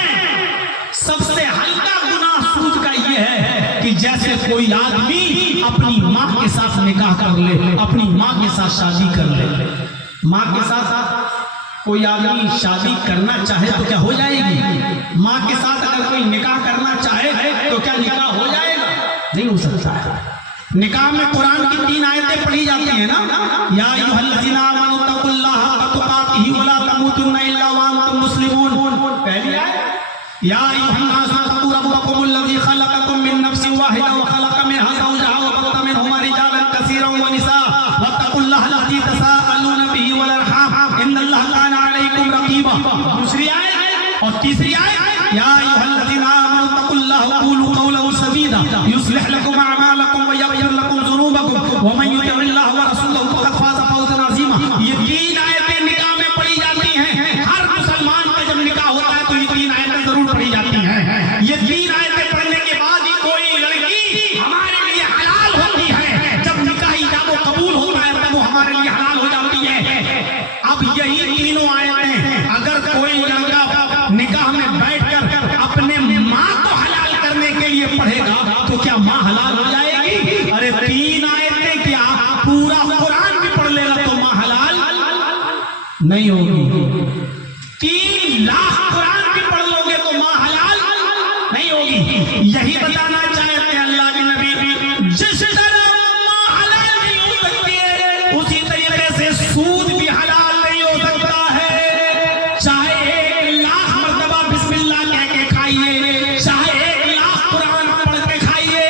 सबसे हल्का गुनाह सूद का ये है कि जैसे कोई आदमी अपनी माँ के साथ निकाह कर ले, अपनी माँ के साथ शादी कर ले। माँ के साथ कोई आदमी शादी करना चाहे तो क्या हो जाएगी? माँ के साथ अगर कोई निकाह करना चाहे तो क्या निकाह हो जाएगा? नहीं हो सकता है। निकाह में कुरान की 3 आयतें पढ़ी जाती है ना, या अय्युहल्लज़ीना आमनू तक़ुल्लाह हक़्क़ तुक़ातिही व ला तमूतुन्ना इल्ला व अंतुम मुस्लिमून। पहली आयत, या अय्युहन्नास इत्तक़ू रब्बकुमुल्लज़ी ख़लक़कुम मिन नफ्सिन वाहिदा व ख़लक़ मिनहा ज़ौजहा व बस्सा मिनहुमा रिजालन कसीरन व निसा वत्तक़ुल्लाह लज़ी तसाअलूना बिही वल अरहाम इन्नल्लाह काना अलैकुम रक़ीबा। दूसरी आयत और तीसरी आयत, या अय्युहल्लज़ीना आमनू तक़ुल्लाह व क़ूलू क़ौलन सदीदा युस्लिह लकुम अअमालकुम व यग़फिर लकुम ज़ुनूबकुम व मन युति'िल्लाह व रसूलहु फ़क़द फ़ाज़ फ़ौज़न अज़ीमा। ये 3 आयतें निकाह में पढ़ी जाती हैं। हर मुसलमान का जब निकाह होता है तो ये 3 आयतें जरूर पढ़ी जाती हैं। ये 3 आयतें पढ़ने के बाद ही कोई लड़की हमारे लिए हलाल होती है। जब निकाह इजाब कबूल होता है तब वो हमारे लिए हलाल हो जाती है। अब यही तीनों आयतें अगर कोई लड़का निकाह में बैठकर अपने माँ हलाल हो जाएगी। अरे 3 आयतें क्या, पूरा कुरान भी पढ़ लेगा तो माँ हलाल नहीं होगी। 3 लाख कुरान भी पढ़ लोगे तो माँ हलाल नहीं होगी। यही बताना चाहते हैं अल्लाह के नबी, जिस तरह माँ हलाल नहीं हो सकती है, उसी तरीके से सूद भी हलाल नहीं हो सकता है। चाहे 1 लाख मर्तबा बिस्मिल्लाह कह के खाइए, चाहे 1 लाख कुरान पढ़ के खाइए,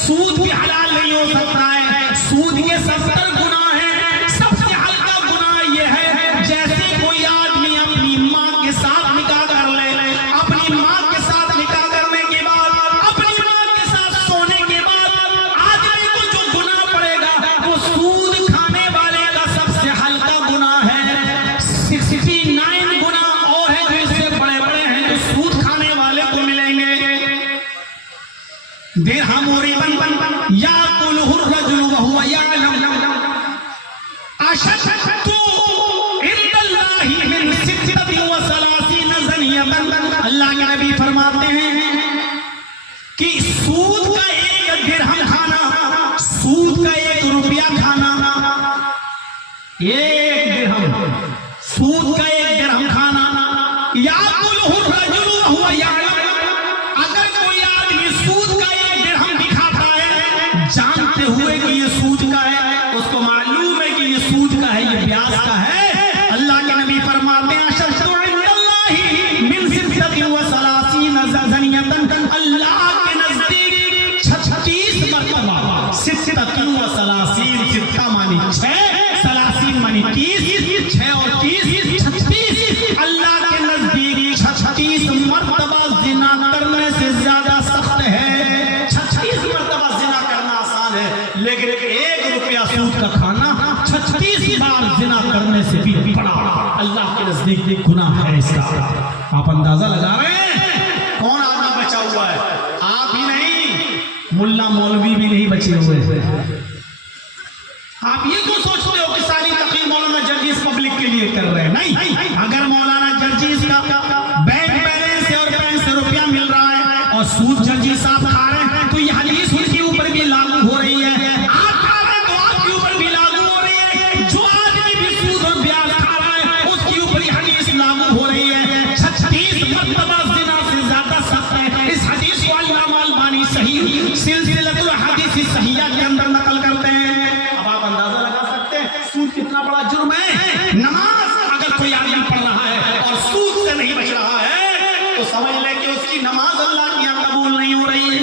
सूद भी हलाल नहीं हो सकता है। सूद के 70 गुनाह हैं। सबसे हल्का गुनाह यह है, जैसे कोई आदमी अपनी माँ के साथ निकाह कर ले, अपनी माँ के साथ निकाह करने के बाद, अपनी माँ के साथ सोने के बाद आदमी को जो गुनाह पड़ेगा वो सूद खाने वाले का सबसे हल्का गुनाह है। 69 गुनाह और है जो इससे बड़े बड़े हैं, जो सूद खाने वाले को मिलेंगे। दिरहम और रिबन याकुलहु अर्रजुलु व हुवा यअलम अशद्दु इंदल्लाहि मिन 36 ज़नियतन। अल्लाह के नबी फरमाते हैं कि सूद का 1 दिरहम खाना, सूद का 1 रुपया खाना, 1 दिरहम, सूद का 1 दिरहम खाना, याकुलहु अर्रजुलु व हुवा यअलम। अगर कोई आदमी सूद का 1 दिरहम भी खाता है जानते हुए कि ये सूद का है, उसको मालूम है कि ये सूद का है, ये ब्याज का है, अल्लाह के नबी फरमाते हैं अशद्दु इंदल्लाहि मिन 36 ज़नियतन। अल्लाह के नजदीक 36 मर्तबा, 36 सिक्का मानी 6, 30 मानी 30, 6 और 30 36। अल्लाह के नजदीक 36 मर्तबा जिना करने से ज्यादा सख्त है। 36 मर्तबा जिना करना आसान है, लेकिन 1 रुपया सूद का खाना 36 बार जिना करने से भी बड़ा अल्लाह के नजदीक गुनाह है इसका। आप अंदाजा लगा रहे हैं कौन आदमी बचा हुआ है? आप ही नहीं, मुल्ला मौलवी भी नहीं बचे हुए हैं। आप ये क्यों सोचते हो कि सारी तकलीफ मौलाना जर्जीस पब्लिक के लिए कर रहे हैं? नहीं, अगर मौलाना जर्जीस का बैंक बैलेंस से और बैंक से रुपया मिल रहा है और सूद जर्जीस साहब खा रहे हैं तो ये हदीस उनके ऊपर भी लागू हो रही है। आप खा रहे हैं तो आपके ऊपर भी लागू हो रही है। जो आदमी भी सूद और ब्याज खा रहा है उसके ऊपर ये हदीस लागू हो रही है। 36 मर्तबा ज़िना से ज्यादा सख्त है। इस हदीस को अल्लामा अलबानी सही सिलसिलतुल हदीस सहिहा के अंदर नकल करते हैं। अब आप अंदाजा लगा सकते हैं सूद कितना बड़ा जुर्म है। नमाज अगर कोई आदमी पढ़ रहा है और सूद से नहीं बच रहा है तो समझ ले कि उसकी नमाज अल्लाह के यहाँ कबूल नहीं हो रही है।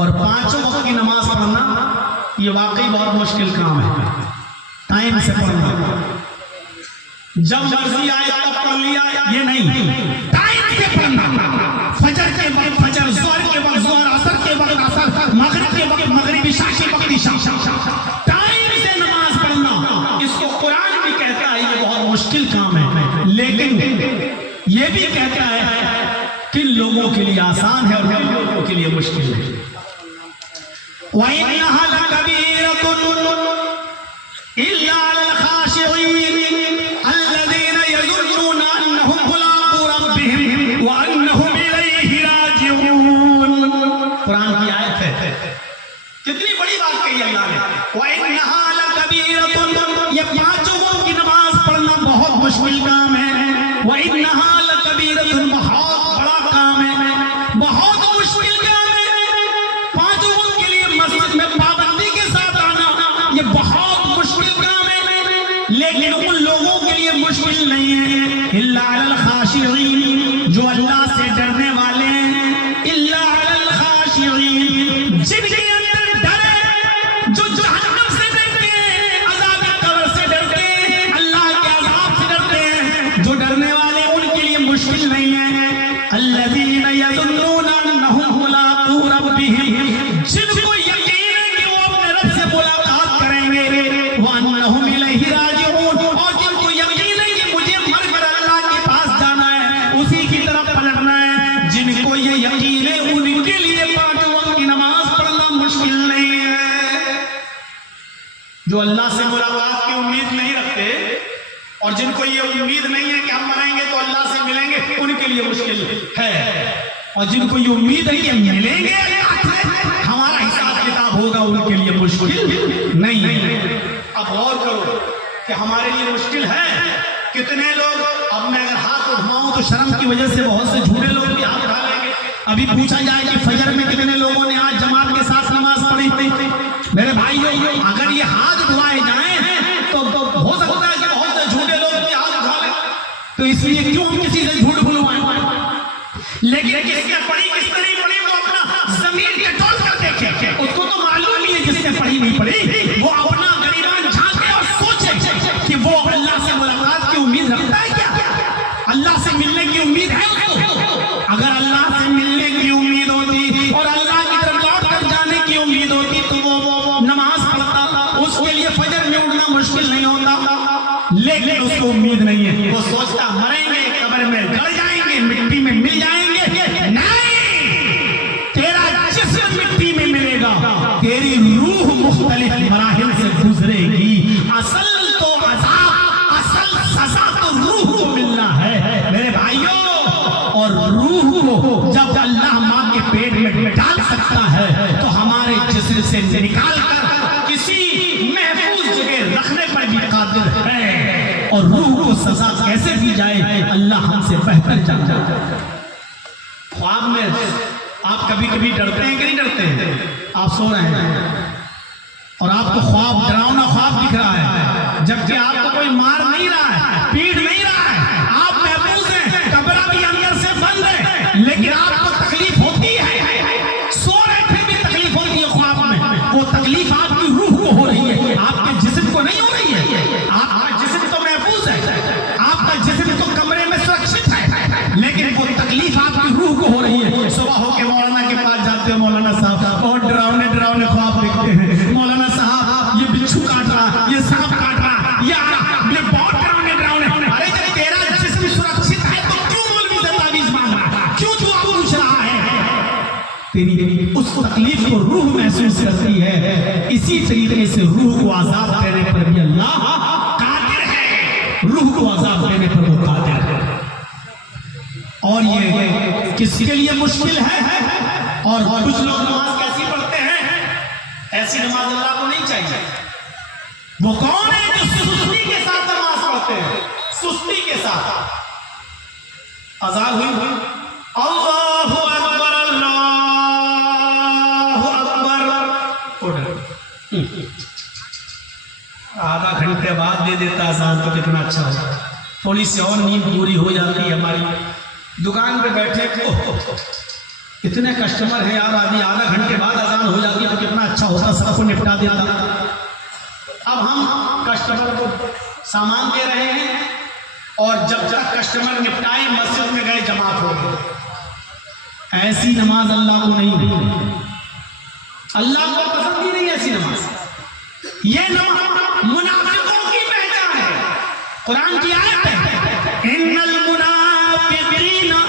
और 5 वक्त की नमाज पढ़ना ये वाकई बहुत मुश्किल काम है। टाइम से पढ़ना, जब मर्जी आए तब पढ़ लिया, ये नहीं, टाइम से पढ़ना। फजर के वक्त फजर, ज़ोहर के वक्त ज़ोहर, असर के वक्त असर, मगरिब के वक्त मगरिब, इशा के वक्त इशा। टाइम से नमाज पढ़ना, इसको कुरान भी कहता है ये बहुत मुश्किल काम है, लेकिन ये भी कहता है कि लोगों के लिए आसान है और लोगों के लिए मुश्किल है। वइन्नहा लकबीरतुन इल्ला अलल खाशिईन अल्लज़ीना यज़ुन्नूना अन्नहुम मुलाक़ू रब्बिहिम व अन्नहुम इलैहि राजिऊन। कुरान की आयत है। कितनी बड़ी बात कही अल्लाह ने। वइन्नहा लकबीरतुन, ये 5 वक्त की नमाज पढ़ना बहुत मुश्किल काम है। वइन्नहा लकबीरतुन, बहुत बड़ा काम है, बहुत मुश्किल काम है। 5 वक्त के लिए मस्जिद में पाबंदी के साथ आना ये बहुत मुश्किल काम है, लेकिन उन लोगों के लिए मुश्किल नहीं है। इल्ला अलल खाशिईन, जो अल्लाह से डरने वाले हैं। इल्ला अलल खाशिईन, जिनके अंदर डर है, जो जहन्नम से डरते हैं, अज़ाब कब्र से डरते हैं, अल्लाह के अज़ाब से डरते हैं, जो डरने वाले उनके लिए मुश्किल नहीं है। अल्लज़ीना यज़ुन्नूना अन्नहुम मुलाक़ू रब्बिहिम, जिनको यकीन है कि वो अपने रब से मुलाकात करेंगे। व अन्नहुम इलैहि राजिऊन, और जिनको यकीन है कि मुझे मरकर अल्लाह के पास जाना है, उसी की तरफ पलटना है। जिनको ये यकीन है उनके लिए 5 वक्त की नमाज पढ़ना मुश्किल नहीं है। जो अल्लाह से मुलाकात की उम्मीद नहीं रखते और जिनको ये उम्मीद नहीं है कि हम मरेंगे तो अल्लाह से मिलेंगे, उनके लिए मुश्किल है। और जिनको ये उम्मीद है कि हम मिलेंगे अल्लाह हमारा हिसाब किताब होगा उनके लिए मुश्किल नहीं। अब और करो कि हमारे लिए मुश्किल है। कितने लोग, अब मैं अगर हाथ उठाऊं तो शर्म की वजह से बहुत से झूठे लोग भी हाथ उठा लेंगे। अभी पूछा जाए कि फजर में कितने लोगों ने आज जमात के साथ नमाज पढ़ी? मेरे भाइयों, अगर ये हाथ उठाए जाए तो हो सकता है कि बहुत से झूठे लोग भी हाथ उठा लें। तो इसलिए क्यों हम किसी से झूठ बुलवाएं? लेकिन किसने पढ़ी किसने नहीं पढ़ी वो अपना जमीन कंट्रोल कर देखे। उसको तो मालूम नहीं है जिसने पढ़ी नहीं पढ़ी, वो अपना गरीबान झांके और सोचे कि वो अल्लाह से मुलाकात की उम्मीद रखता है क्या? अल्लाह से मिलने की उम्मीद है उसको? अगर अल्लाह से मिलने की उम्मीद होती और अल्लाह की तरफ लौट कर जाने की उम्मीद होती तो वो नमाज पढ़ता, उसके लिए फजर में उठना मुश्किल नहीं होता। लेकिन उसको उम्मीद नहीं है, वो सोचता मरेंगे, कब्र में गड़ जाएंगे, मिट्टी में मिल जाएंगे। नहीं, तेरा जिस्म मिट्टी में मिलेगा, तेरी रूह मुख्तलिफ मराहिल से गुजरेगी। असल तो अज़ाब, असल सजा तो रूह को मिलना है मेरे भाइयों। और रूह को जब अल्लाह माँ के पेट में डाल सकता है तो हमारे जिस्म से निकाल कर किसी महफूज जगह रखने पर भी कादिर है। और रूह को सजा कैसे दी जाए अल्लाह हमसे बेहतर जानता है। ख्वाब में आप कभी कभी डरते हैं कि नहीं डरते हैं? आप सो रहे हैं और आपको ख्वाब, डरावना ख्वाब दिख रहा है, जबकि आपको कोई मार नहीं रहा है, पीट नहीं रहा है, आप महफूज हैं, कब्र भी अंदर से बंद है, लेकिन आपको तकलीफ होती है। सो रहे फिर भी तकलीफ होती है ख्वाब में। वो तकलीफ आपकी रूह को हो रही है, आपके जिस्म को नहीं हो रही है। आपका जिस्म तो महफूज है, आपका जिस्म तो कमरे में सुरक्षित है, लेकिन वो तकलीफ आपकी रूह को हो रही है। सुबह होके मौलाना के पास जाते हो, मौलाना साहब बहुत डरावने डरावने ख्वाब देखते हैं। मौलाना साहब ये बिच्छू काट रहा, ये सांप काट रहा, ये बहुत डरावने डरावने। अरे जब तेरा जिस्म सुरक्षित है तो क्यों मौलवी से तावीज़ मांग रहा है? क्यों तू पूछ रहा है? तेरी उस तकलीफ को रूह महसूस करती है। इसी तरीके से रूह को आजाद देने पर भी अल्लाह कादिर है। रूह को आजाद देने पर वो कादिर है। और ये किसके लिए मुश्किल है? और कुछ लोग नमाज कैसी पढ़ते हैं? ऐसी नमाज अल्लाह को नहीं चाहिए। वो कौन है जो सुस्ती के साथ नमाज पढ़ते हैं? सुस्ती के साथ। अज़ान हुई, अल्लाहु अकबर, अल्लाहु अकबर। आधा घंटे बाद दे देता अज़ान तो कितना अच्छा होता। थोड़ी सी और नींद पूरी हो जाती है हमारी। दुकान पे बैठे इतने कस्टमर हैं यार, आदि आधा घंटे बाद अजान हो जाती है तो कितना अच्छा होता, सबको निपटा देता। अब हम कस्टमर को सामान दे रहे हैं और जब तक कस्टमर निपटाए मस्जिद में गए जमात हो गए। ऐसी नमाज अल्लाह को नहीं, अल्लाह को पसंद ही नहीं ऐसी नमाज। ये नमाज मुनाफिकों की पहचान है। कुरान की आयत है, इन्नल मुनाफिकीना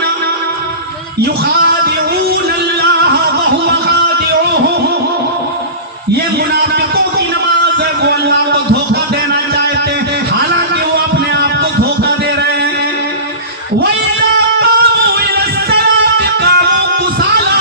युखादिऊन अल्लाह व हुवा खादिऊहुम। ये मुनाफिकों की नमाज है, वो अल्लाह को धोखा देना चाहते हैं, हालांकि वो अपने आप को धोखा दे रहे हैं। वइज़ा क़ामू इलस्सलाति क़ामू कुसाला।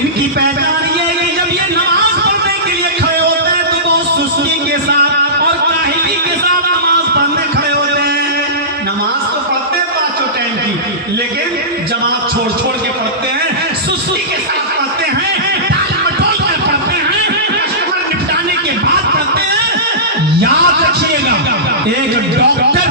इनकी पहचान ये है कि जब ये नमाज पढ़ने के लिए खड़े होते हैं तो वो सुस्ती के साथ और काहिली के साथ नमाज पढ़ने खड़े होते हैं। नमाज तो पढ़ते हैं पांचों टाइम की, लेकिन जमात छोड़ छोड़ के पढ़ते हैं, सुस्ती के साथ पढ़ते हैं, टाल मटोल कर पढ़ते हैं, कस्टमर निपटाने के बाद पढ़ते हैं। याद रखिएगा, एक डॉक्टर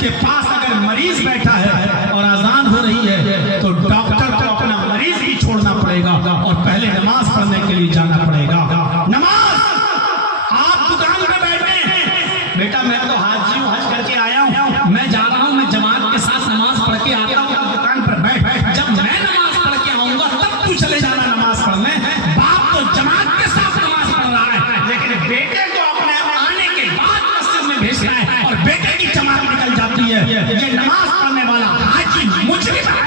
के पास अगर मरीज बैठा है और अजान हो रही है तो डॉक्टर को अपना मरीज ही छोड़ना पड़ेगा और पहले नमाज पढ़ने के लिए जाना पड़ेगा। नमाज, आप दुकान में बैठे हैं, बेटा मैं तो हाजी हूँ, हज करके आया हूँ, मैं जा रहा हूँ, मैं जमात के साथ नमाज पढ़ के आता हूँ, दुकान पर बैठ, जब मैं नमाज पढ़ के आऊंगा तब तू चले जाना नमाज पढ़ने। बाप तो जमात के साथ नमाज पढ़ रहा है, लेकिन बेटे को अपने आने के बाद मस्जिद में भेजना है और बेटे की जमात निकल जाती है। ये नमाज पढ़ने वाला हाजी मुजरिम है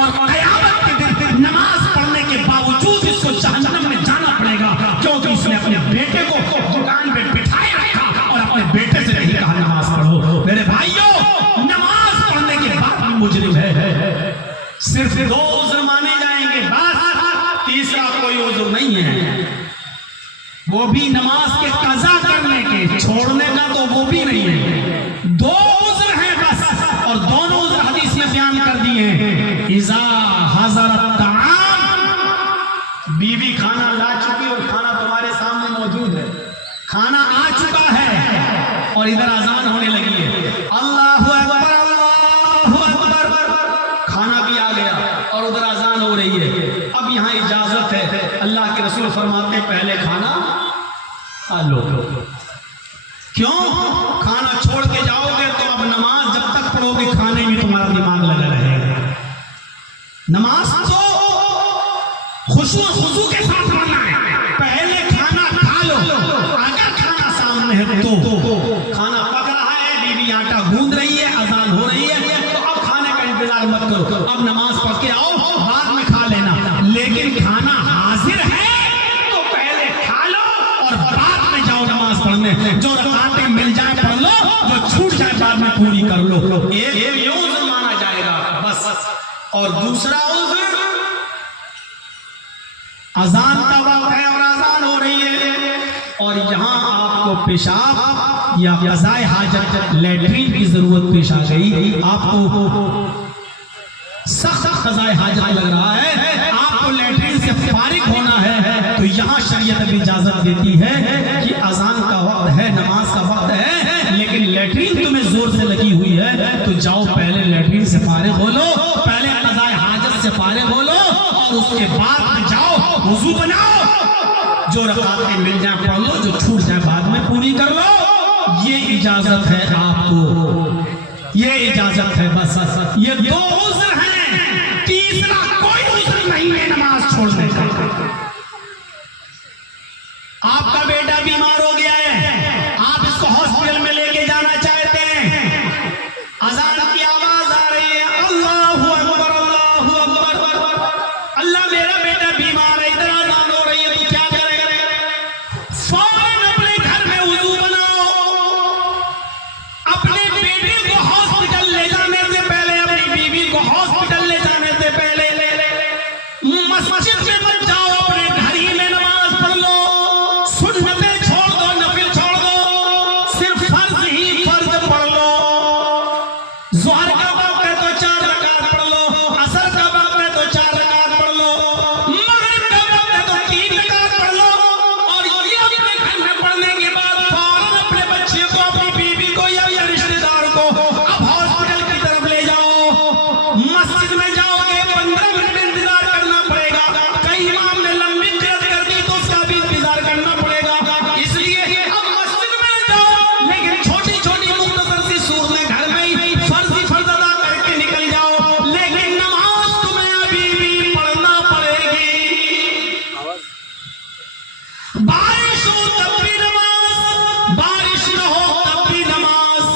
और क़यामत के दिन नमाज पढ़ने के बावजूद इसको जहन्नम में जाना पड़ेगा, क्योंकि उसने अपने बेटे को दुकान पे बिठाए रखा और अपने बेटे से नहीं कहा नमाज पढ़ो। मेरे भाइयों, नमाज पढ़ने के बाद भी मुजरिम है। सिर्फ दो उज़्र माने जाएंगे, बस तीसरा कोई उज़्र नहीं है, वो भी नमाज के कज़ा करने के, छोड़ने का तो वो भी नहीं है। दो उज़्र हैं बस, और दोनों उज़्र हदीस में बयान कर दिए हैं। इज़ा हज़रत ताआम, बीवी खाना ला चुकी और खाना तुम्हारे सामने मौजूद है, खाना आ चुका है और इधर अजान होने लगी है, अल्लाहु अकबर अल्लाहु अकबर, खाना भी आ गया और उधर अजान हो रही है। अब यहाँ इजाजत है, अल्लाह के रसूल फरमाते हैं पहले खाना आ लो। क्यों? खाना छोड़ के जाओगे तो अब नमाज जब तक पढ़ोगे खाने में तुम्हारा दिमाग लगा रहेगा। नमाज तो खुशू के साथ पढ़ना है, पहले खाना खा लो, अगर खाना सामने है तो खाना पक रहा है, बीवी आटा गूंद रही है, अजान हो रही है, तो अब खाने का इंतजार मत करो, अब नमाज पढ़ के आओ, बाद में खा लेना। लेकिन खाना हाजिर है तो पहले खा लो और बाद में जाओ नमाज पढ़ने। जो रकातें मिल जाए पढ़ लो, जो छूट जाए बाद में पूरी कर लो। एक उज़्र माना जाएगा बस। और दूसरा उज़्र, अजान का वक्त है और अजान हो रही है और यहाँ आपको पेशाब या क़ज़ाए हाजत लैट्रिन की जरूरत पेश आ गई, आपको सख्त क़ज़ाए हाजत लग रहा है, आपको लैट्रिन से फारिग होना है, तो यहाँ शरीयत भी इजाजत देती है कि अजान का वक्त है, नमाज का वक्त है, लेकिन लैट्रिन तुम्हें जोर से लगी हुई है तो जाओ पहले लैट्रिन से फारिग हो लो, पहले क़ज़ाए हाजत से फारिग हो लो और उसके बाद में जाओ वुज़ू बनाओ, जो रकातें मिल जाए पढ़ लो, जो छूट जाए बाद में पूरी कर लो। ये इजाजत है आपको, ये इजाजत है बस। ये दो उज़्र हैं, तीसरा कोई उज़्र नहीं है नमाज छोड़ने का। आपका बेटा बीमार हो गया है, आप इसको हॉस्पिटल में लेके जाना चाहते हैं, अजान की आवाज आ रही है, अल्लाहु अकबर अल्लाहु अकबर, अल्लाह मेरा बेटा बीमार है, इधर अजान हो रही है, तो क्या करेगा? फौरन अपने घर में वुज़ू बनाओ, अपने बेटे को हॉस्पिटल ले जाने से पहले, अपनी बीवी को हॉस्पिटल ले जाने से पहले मस्जिद में मत जाओ, अपने घर ही में नमाज पढ़ लो, सुन्नतें छोड़ दो, नफिल छोड़ दो, सिर्फ फर्ज ही फर्ज पढ़ लो। ज़ोहर का वक्त है तो 4 रकात पढ़ लो, असर का वक्त है तो 4 रकात पढ़ लो, मगरिब का वक्त है तो 3 रकात पढ़ लो। और ये अपने घर में पढ़ने के बाद फौरन अपने बच्चे को, अपनी बीवी को या रिश्तेदार को अब हॉस्पिटल की तरफ ले जाओ। मस्जिद में जाओगे 15 मिनट इंतजार करना पड़ेगा, कई इमाम ने लंबी किरात कर दी तो उसका भी इंतजार करना पड़ेगा, इसलिए अब मस्जिद में जाओ, लेकिन छोटी छोटी मुख्तसर सी सूरतें घर में ही फर्ज अदा करके निकल जाओ, लेकिन नमाज तुम्हें अभी भी पढ़ना पड़ेगी। बारिश हो तब भी नमाज, बारिश न हो तब भी नमाज,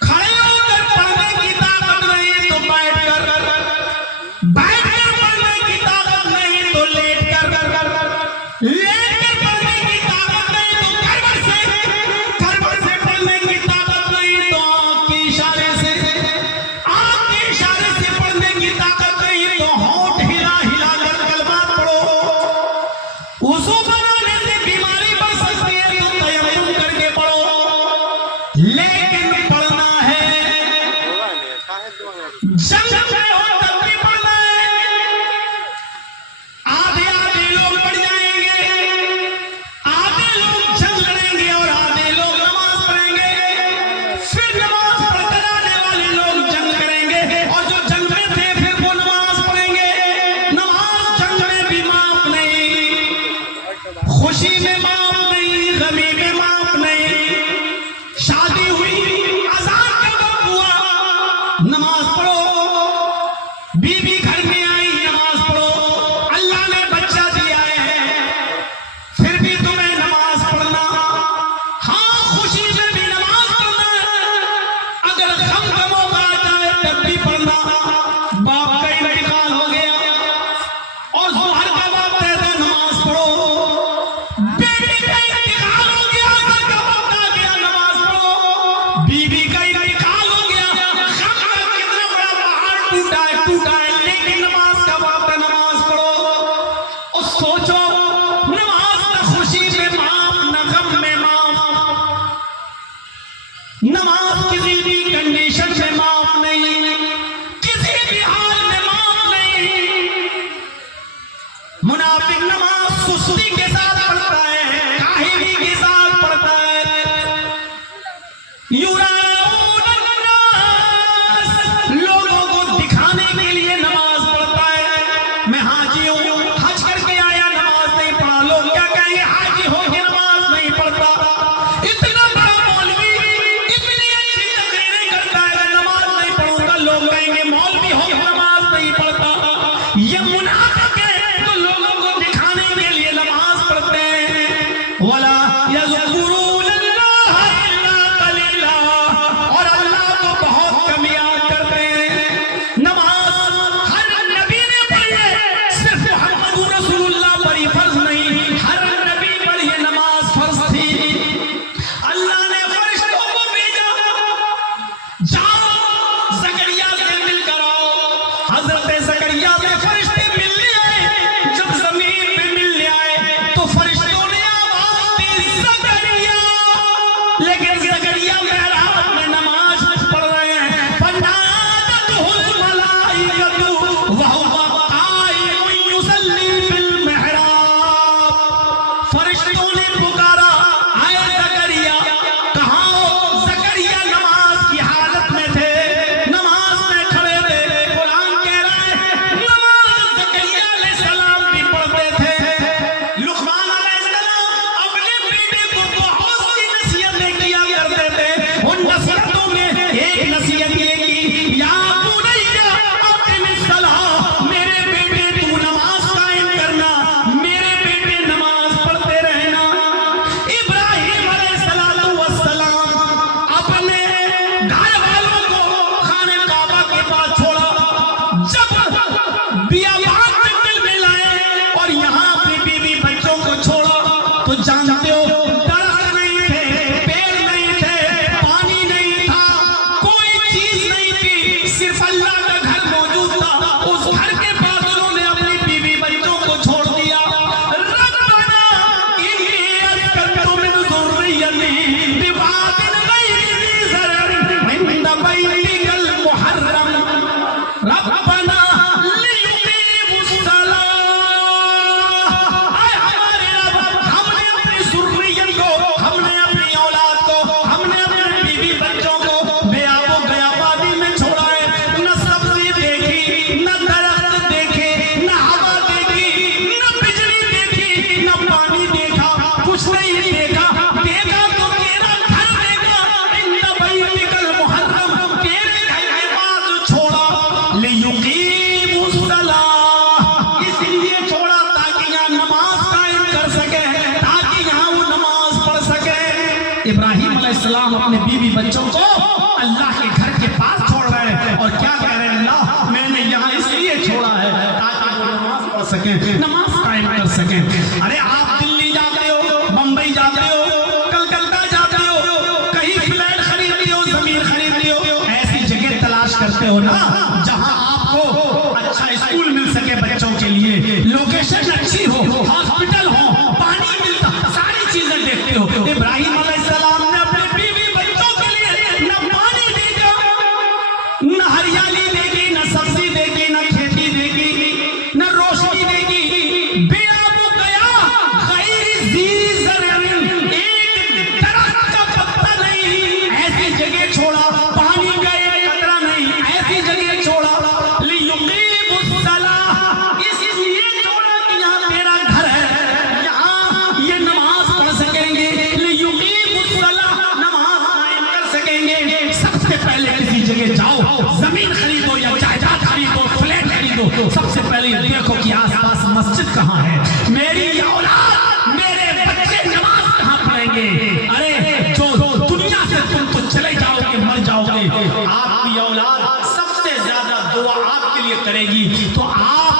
खड़े होकर पढ़ने की ताकत नहीं तो बैठकर पढ़ने की ताकत नहीं तो लेटकर पढ़ने की ताकत नहीं तो करवट से पढ़ने की ताकत नहीं तो आंख के इशारे से पढ़ने की ताकत नहीं तो होंठ हिला हिला कर कलमा पढ़ो। वुज़ू बनाने से बीमारी बढ़ सकती है तो तयम्मुम करके पढ़ो, लेकिन पढ़ना है जंग में हो तब भी पढ़ना है। आधे लोग पढ़ जाएंगे, आधे लोग जंग लड़ेंगे और आधे लोग नमाज पढ़ेंगे, फिर नमाज पढ़कर आने वाले लोग जंग करेंगे और जो जंग में थे फिर वो नमाज पढ़ेंगे। नमाज जंग में भी माफ नहीं, खुशी में माफ नहीं, गमी में माफ नहीं, शादी हुई, अज़ान का वक्त हुआ, नमाज पढ़ो, बीवी घर में आई, नमाज पढ़ो, अल्लाह ने बच्चा दिया है फिर भी तुम्हें नमाज पढ़ना। हाँ, खुशी में भी नमाज पढ़ना, अगर गम का मौका आ जाए तब भी पढ़ना। बाप का इंतकाल हो गया और ज़ोहर का वक्त है तो नमाज पढ़ो, बेटी का इंतकाल हो गया, असर का वक्त आ गया, नमाज पढ़ो, बीवी का इंतकाल हो गया, गम का कितना बड़ा पहाड़ टूटा है, लेकिन लोग कहेंगे मौलवी हो नमाज नहीं पढ़ता, ये मुनाफिक है, तो लोगों को दिखाने के लिए नमाज पढ़ते हैं। वला यज़कुरून अल्लाह इल्ला कलीला, और अल्लाह को बहुत कम याद करते हैं। नमाज हर नबी ने पढ़ी है, सिर्फ मुहम्मद रसूलुल्लाह पर ही फर्ज नहीं, हर नबी पर ये नमाज फर्ज थी। अल्लाह ने फरिश्तों को भेजा, जाओ ज़करिया से मिलकर आओ। हजरत ज़करिया से फरिश्ते मिलने आए। जब जमीन पे मिलने आए तो फरिश्तों ने आवाज दी ज़करिया, लेकिन ज़करिया मेहराब में नमाज पढ़ रहे हैं। फनादतहुल मलाइकतु वहुवा काइमुन युसल्ली फिल मेहराब, फरिश्तों ने पुकारा, आए ज़करिया, कहाँ हो? ज़करिया नमाज की हालत में थे, नमाज में खड़े थे। कुरान कह रहा है नमाज ज़करिया अलैहिस्सलाम भी पढ़ते थे। लुक़मान अलैहिस्सलाम अपने बेटे को बहुत सी नसीहतें किया करते थे। उन नसीहतों में एक नसीहत ये की, या बुनैया अक़िमिस सलाह, मेरे बेटे तू नमाज कायम करना, मेरे बेटे नमाज पढ़ते रहना। इब्राहिम अलैहिस्सलातु वस्सलाम अपने घर वालों को खाने काबा के पास छोड़ा। जब बियाबान जंगल में लाए और यहाँ अपनी बीवी बच्चों को छोड़ा, तो जानते हो दरख्त नहीं थे, पेड़ नहीं थे, पानी नहीं था, कोई चीज नहीं थी, सिर्फ अल्लाह का घर मौजूद था। उस घर के पास उन्होंने अपनी बीवी बच्चों को छोड़ दिया। रब्बना इन्नी अस्कनतु मिन ज़ुर्रिय्यती बिवादिन गैरि ज़ी ज़रअन इंद बैतिकल मुहर्रम रब्बना लियुक़ीमुस्सलाह। आए हमारे रब, हमने अपनी ज़ुर्रियत को, हमने अपनी औलाद को, हमने अपने बीवी बच्चों को बेआबो गयाबादी में छोड़ा है। न सब्जी देखी, न दरख्त देखे, न हवा देखी, न बिजली देखी, न पानी देखा, कुछ नहीं देखा। देखा तो तेरा घर देखा, इंद बैतिकल मुहर्रम, तेरे घर के पास छोड़ा। लियुक़ीमुस्सलाह, इसलिए छोड़ा ताकि यहाँ नमाज कायम कर सके, ताकि यहाँ वो नमाज पढ़ सके। इब्राहिम अलैहिस्सलाम अपने बीवी बच्चों को अल्लाह के घर के पास छोड़ रहे हैं, और क्या कह रहे हैं? अल्लाह मैंने यहाँ इसलिए छोड़ा है ताकि वो नमाज पढ़ सके, नमाज कायम कर सके। अरे आप दिल्ली जाते हो, बंबई जाते हो, कलकत्ता जाते हो, कहीं फ्लैट खरीदते हो, जमीन खरीदते हो, ऐसी जगह तलाश करते हो ना जहाँ आपको अच्छा स्कूल मिल सके बच्चों के लिए, लोकेशन अच्छी हो, हॉस्पिटल हो, पानी मिलता, सारी चीजें देखते हो। इब्राहिम अलैहिस्सलाम ने अपने बीवी बच्चों के लिए न पानी देखा, न हरियाली देखी, न सब्जी देखी, न खेती देखी, न रोशनी देखी। बेआबू गया गैरि ज़ी ज़रअन, एक दरख्त का पत्ता नहीं, ऐसी जगह छोड़ा। पानी का एक कतरा नहीं, ऐसी जगह छोड़ा। लियुक़ीमुस्सलाह, इसलिए छोड़ा कि यहाँ तेरा घर है, यहाँ ये नमाज पढ़ सकेंगे। लियुक़ीमुस्सलाह, नमाज कायम कर सकेंगे। सबसे पहले किसी जगह जाओ, जमीन खरीदो या जायदाद खरीदो, फ्लैट खरीदो, सबसे पहले देखो कि आसपास मस्जिद कहाँ है, मेरी औलाद, मेरे बच्चे नमाज कहाँ पढ़ेंगे। अरे जो दुनिया से तुम तो चले जाओगे, मर जाओगे, आपकी औलाद सबसे ज्यादा दुआ आपके लिए करेगी। तो आप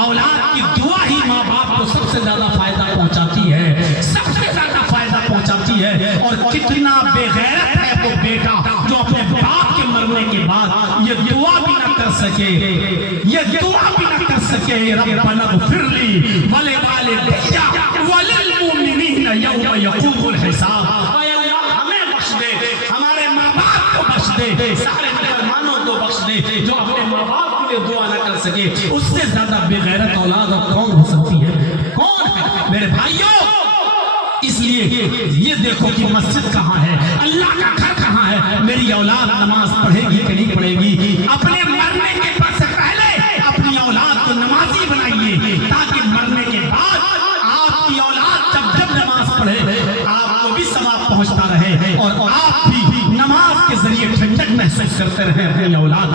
औलाद की दुआ ही माँ बाप को सबसे ज्यादा फायदा पहुंचाती है, सबसे ज्यादा फायदा पहुंचाती है। और कितना बेगैरत है वो बेटा जो अपने बाप के मरने के बाद ये दुआ भी ना कर सके, ये दुआ भी ना कर सके, रब्बना ग़फ़िरली वलिवालिदैया वलिल मुमिनीना यौम यक़ूमुल हिसाब। हमें बख्श दे, हमारे माँ बाप को बख्श दे, सारे मुसलमानों को बख्श दे जो अपने माँ बाप के लिए दुआ ना कर सके। उससे ज्यादा बेगैरत औलाद और कौन हो सकती है? कौन है मेरे भाइयों? इसलिए ये देखो कि मस्जिद कहाँ है, अल्लाह का घर कहाँ है, मेरी औलाद नमाज पढ़ेगी कि नहीं पढ़ेगी। अपने मरने के से पहले अपनी औलाद को नमाजी बनाइए, ताकि मरने के बाद आपकी औलाद जब जब नमाज पढ़े आपको भी सवाब पहुंचता रहे और आप भी नमाज के जरिए ठंडक महसूस महसूस करते रहे अपनी औलाद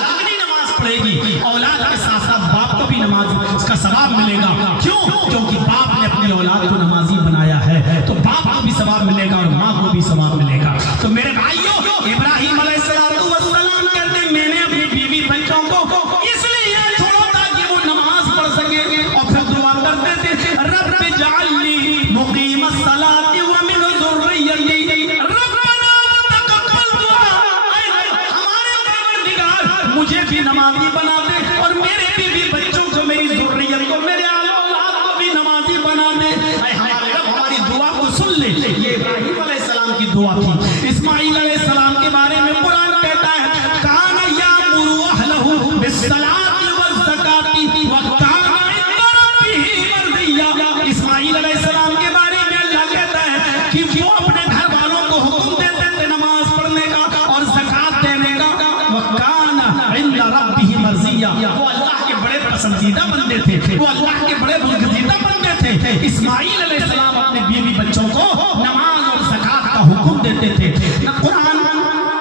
जितनी नमाज पढ़ेगी, औलाद के साथ साथ बाप को भी नमाज का सवाब मिलेगा। क्यों? क्योंकि बाप ने अपनी औलाद को नमाजी बनाया है, तो बाप को भी सवाब मिलेगा और माँ को भी सवाब मिलेगा। तो मेरे भाइयों, इब्राहिम अलैहिस्सलाम कहते मैंने अपनी बीवी बच्चों को इसलिए छोड़ा ताकि वो नमाज पढ़ सके, और फिर दुआ करते थे रब्बि जअलनी मुकीमस सलाति व मिन ज़ुर्रिय्यती रब्बना तक़ब्बल दुआ। हमारे परवरदिगार मुझे भी नमाजी बना दे और मेरे बीवी बच्चों को, मेरी ज़ुर्रियत को, मेरे औलाद को भी नमाजी बना दे। हमारे रब हमारी दुआ को सुन ले। ये इब्राहिम अलैहिस्सलाम की दुआ थी। इस्माइल अलैहिस्सलाम के बारे में कुरान कहता है काना यामुरु अहलहु बिस्सलाति वज़्ज़काति व काना इंदा रब्बिही मर्दिया। इस्माइल अलैहिस्सलाम के बारे में अल्लाह कहता है कि वो अपने घर वालों को हुक्म देते थे नमाज पढ़ने का और ज़कात देने का। व काना इंदा रब्बिही मर्दिया, वो अल्लाह के बड़े पसंदीदा बंदे थे, वो अल्लाह के बड़े बुर्गजीदा बंदे थे। इस्माइल अलैहिस्सलाम अपने बीवी बच्चों को नमाज और ज़कात का हुक्म देते थे। कुरान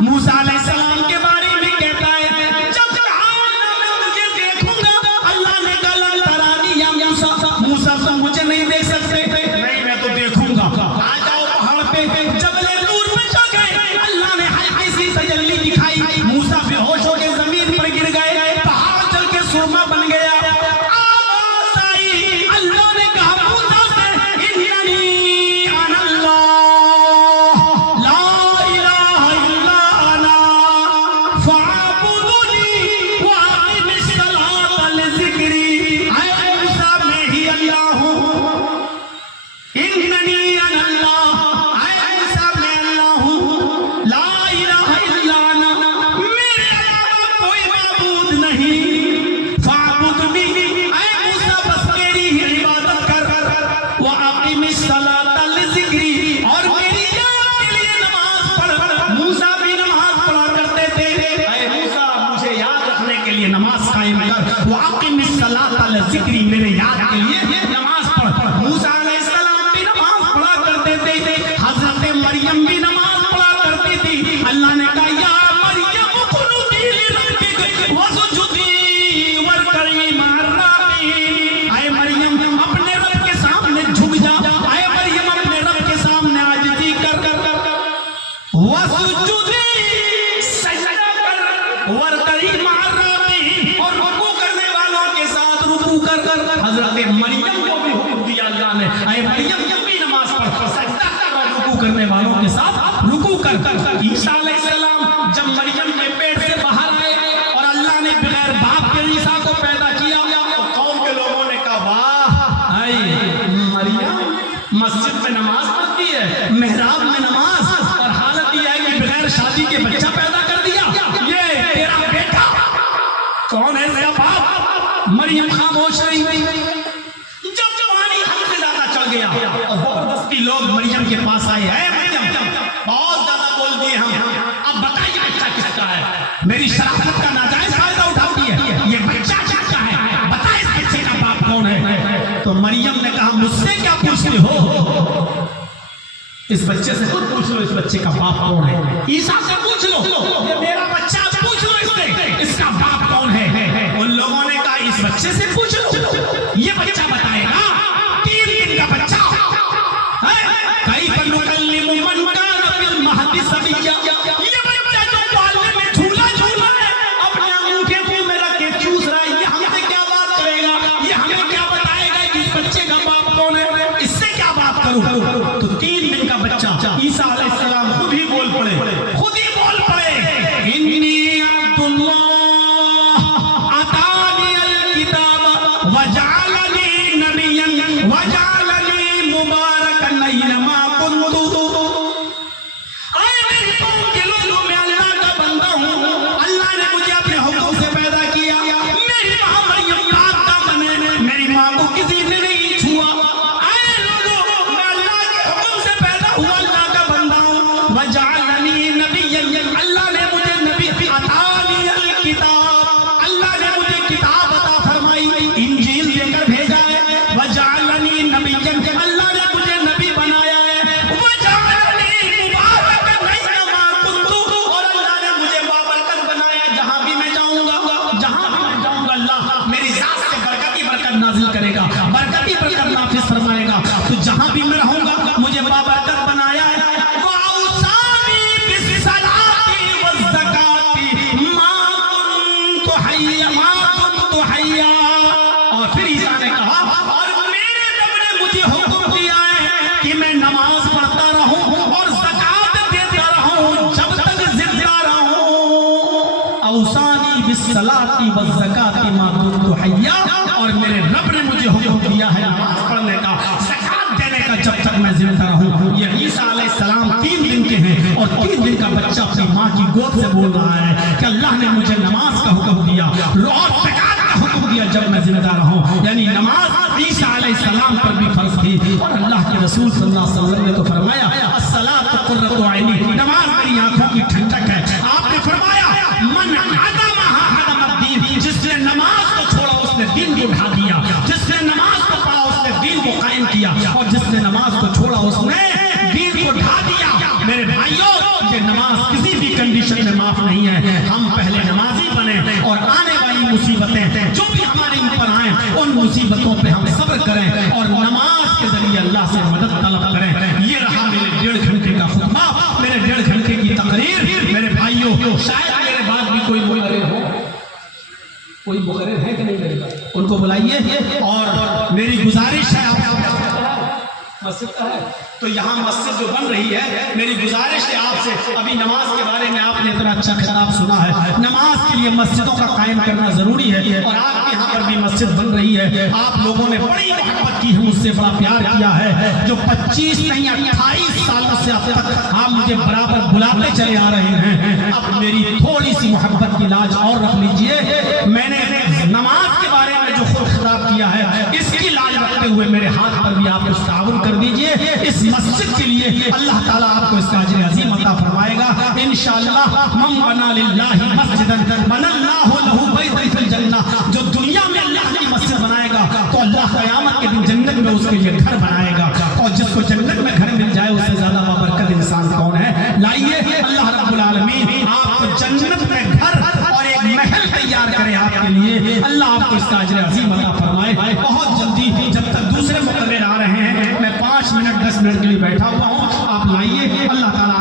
मूसा अलैहिस्सलाम के बारे में कहता है जब मैं तुझे देखूंगा, अल्लाह ने कहा तरानी या मूसा तुम मुझे नहीं देख सकते। नहीं, मैं तो देखूंगा। आ जाओ पहाड़ पे। जबल नूर पे चढ़ गए, अल्लाह ने हल्की सी तजल्ली दिखाई, मूसा बेहोश हो के जमीन पर गिर गए, पहाड़ चल के सुरमा बन गया। आवाज़ आई, अल्लाह ने कहा मूसा से इन्नी अनल्लाह ला इलाहा इल्ला अना फअबुदनी व अक़िमिस सलाता लिज़िक्री। ऐ मूसा, मैं ही अल्लाह हूँ। इन्नी अनल्लाह, ऐ मूसा मैं अल्लाह हूँ। ला इलाहा इल्ला अना, मेरे अलावा कोई माबूद नहीं। फअबुदनी, ऐ मूसा बस मेरी ही इबादत कर। व अक़िमिस सलाता लिज़िक्री, और मेरी याद के लिए नमाज पढ़। मूसा भी नमाज पढ़ा करते थे। ऐ मूसा, मुझे याद रखने के लिए नमाज कायम कर। व अक़िमिस सलाता लिज़िक्री, मेरे याद के लिए नमाज पढ़। मूसा अलैहिस्सलाम भी नमाज पढ़ा करते थे। हज़रत मरियम भी नमाज पढ़ा करती थी। अल्लाह ने कहा या मरियम कुनुती लिरब्बिक वस्जुदी वरकई मअर्राकीन। ऐ मरियम, अपने रब के सामने झुक जा। ऐ मरियम, अपने रब के सामने आजिज़ी कर। वस्जुदी, सजदा कर। वरकई मअर्राकीन, और रुकू करने वालों के साथ रुकू कर। हज़रत मरियम को भी हुक्म दिया अल्लाह ने, ऐ मरियम जब भी नमाज पढ़, सजदा कर और रुकू करने वालों के साथ रुकू कर। ईसा अलैहिस्सलाम जब मरियम के पेट से बाहर आए और अल्लाह ने बगैर बाप के ईसा को पैदा किया, तो कौम के लोगों ने कहा वाह, ऐ मरियम मस्जिद में नमाज पढ़ती है, मेहराब में नमाज, और हालत यह है कि बगैर शादी के बच्चा पैदा कर दिया। ये तेरा बेटा कौन है? तेरा बाप। मरियम खामोश रही। जब जवानी हद से ज्यादा चढ़ गया और जबरदस्ती लोग मरियम के पास आए, हैं मरियम बहुत ज्यादा बोल दिए हम, अब बताइए बच्चा किसका है? मेरी शराफत का नाजायज फायदा उठाती है, ये बच्चा किसका है? बताए इस बच्चे का बाप कौन है? तो मरियम ने कहा मुझसे क्या पूछते हो? इस बच्चे से खुद पूछ लो, इस बच्चे का बाप कौन है? ईसा से पूछ लो, ये मेरा बच्चा, पूछ लो इससे, इसका बाप कौन है? उन लोगों ने कहा इस बच्चे से पूछ लो, ये बच्चा बताएगा। 3 दिन का बच्चा है। कई नुकल्लिमु मन काना फिल महदी सबिय्या, ये बच्चा जो पालने में झूला झूला है, अपने अंगूठे मुंह में रख के चूस रहा है, ये हमसे क्या बात करेगा? ये हमें क्या बताएगा कि इस बच्चे का बाप कौन है? इससे क्या बात करूं? तो 3 दिन का बच्चा ईसा अलैहिस्सलाम खुद ही बोल पड़े, इन्नी अब्दुल्लाह आतानी अल किताब भी मैं रहूंगा, मुझे बाबरकत बनाया है। वऔसानी बिस्सलाती वज़्ज़काती मा कुन्तु हैया। और फिर ईसा ने कहा, और मेरे रब ने मुझे हुक्म दिया है कि मैं नमाज पढ़ता रहूं और ज़कात देता रहूं जब तक जिंदा रहूं। औसानी बिस्सलाती वज़्ज़काती मा कुन्तु हैया। और मेरे रब ने मुझे हुक्म दिया है नमाज पढ़ने का, ज़कात देने का जब तक मैं जिंदा रहूं। ये ईसा अलैहिस्सलाम 3 दिन के हैं और 3 दिन का बच्चा अपनी माँ की गोद से बोल रहा है कि अल्लाह ने मुझे नमाज का हुक्म दिया और ज़कात का हुक्म दिया जब मैं जिंदा रहूं। यानी नमाज ईसा अलैहिस्सलाम पर भी फर्ज थी। और अल्लाह के रसूल सल्लल्लाहु अलैहि वसल्लम ने तो फरमाया, अस्सलातु कुर्रतु ऐनी, नमाज मेरी आंखों की ठंडक है। आपने फरमाया, मन अदमहा हदमद्दीन, जिसने नमाज को छोड़ा उसने दीन को ढा दिया, जिसने नमाज को पढ़ा उसने दीन को कायम किया, और जिसने नमाज को छोड़ा उसने दीन को ढा दिया। मेरे भाइयों, ये नमाज किसी भी कंडीशन में माफ नहीं है। हम पहले नमाजी बने और आने वाली मुसीबतें जो भी हमारे ऊपर आए उन मुसीबतों पे हम सब्र करें और नमाज के जरिए अल्लाह से मदद तलब करें। ये रहा मेरे 1.5 घंटे का खुतबा, मेरे 1.5 घंटे की तकरीर। मेरे भाइयों, शायद मेरे बाद भी कोई मुकर्रिर हो, कोई मुकर्रिर है कि नहीं मेरे पास, उनको बुलाइए। और मेरी गुजारिश है, आप मस्जिद का है तो यहाँ मस्जिद जो बन रही है, मेरी गुजारिश है आपसे, अभी नमाज के बारे में आपने इतना अच्छा खिताब सुना है। नमाज के लिए मस्जिदों का कायम करना जरूरी है और आपके यहाँ पर भी मस्जिद बन रही है। आप लोगों ने बड़ी मोहब्बत की है, मुझसे बड़ा प्यार किया है। जो 25 नहीं 28 सालों से अब तक आप मुझे बराबर बुलाते चले आ रहे हैं, अब मेरी थोड़ी सी मोहब्बत की लाज और रख लीजिए। मैंने नमाज के बारे में जो खुद खिताब किया है, इसकी लाज रखते हुए मेरे हाथ पर भी आप कुछ ताउन कर दीजिए। इस मस्जिद के लिए अल्लाह ताला आपको इसका अजर अजीम अता फरमाएगा इंशाअल्लाह। मन बना लिल्लाहि मस्जिदन बनल्लाहु लहू बैतन फिल जन्नह। जो दुनिया में अल्लाह की मस्जिद बनाएगा तो अल्लाह क़यामत के दिन जन्नत में उसके लिए घर बनाएगा। और जिसको जन्नत में घर मिल जाए उससे ज्यादा बाबरकत इंसान कौन है? लाइए, अल्लाह रब्बुल आलमीन आपको जन्नत में घर और एक महल तैयार करे आपके लिए। अल्लाह आपको इसका अजर अजीम अता फरमाए। बहुत जल्दी, जब तक दूसरे मुकर्रिर आ रहे हैं, मैं 5 मिनट 10 मिनट के लिए बैठा हुआ हूँ, आप लाइए। अल्लाह ताला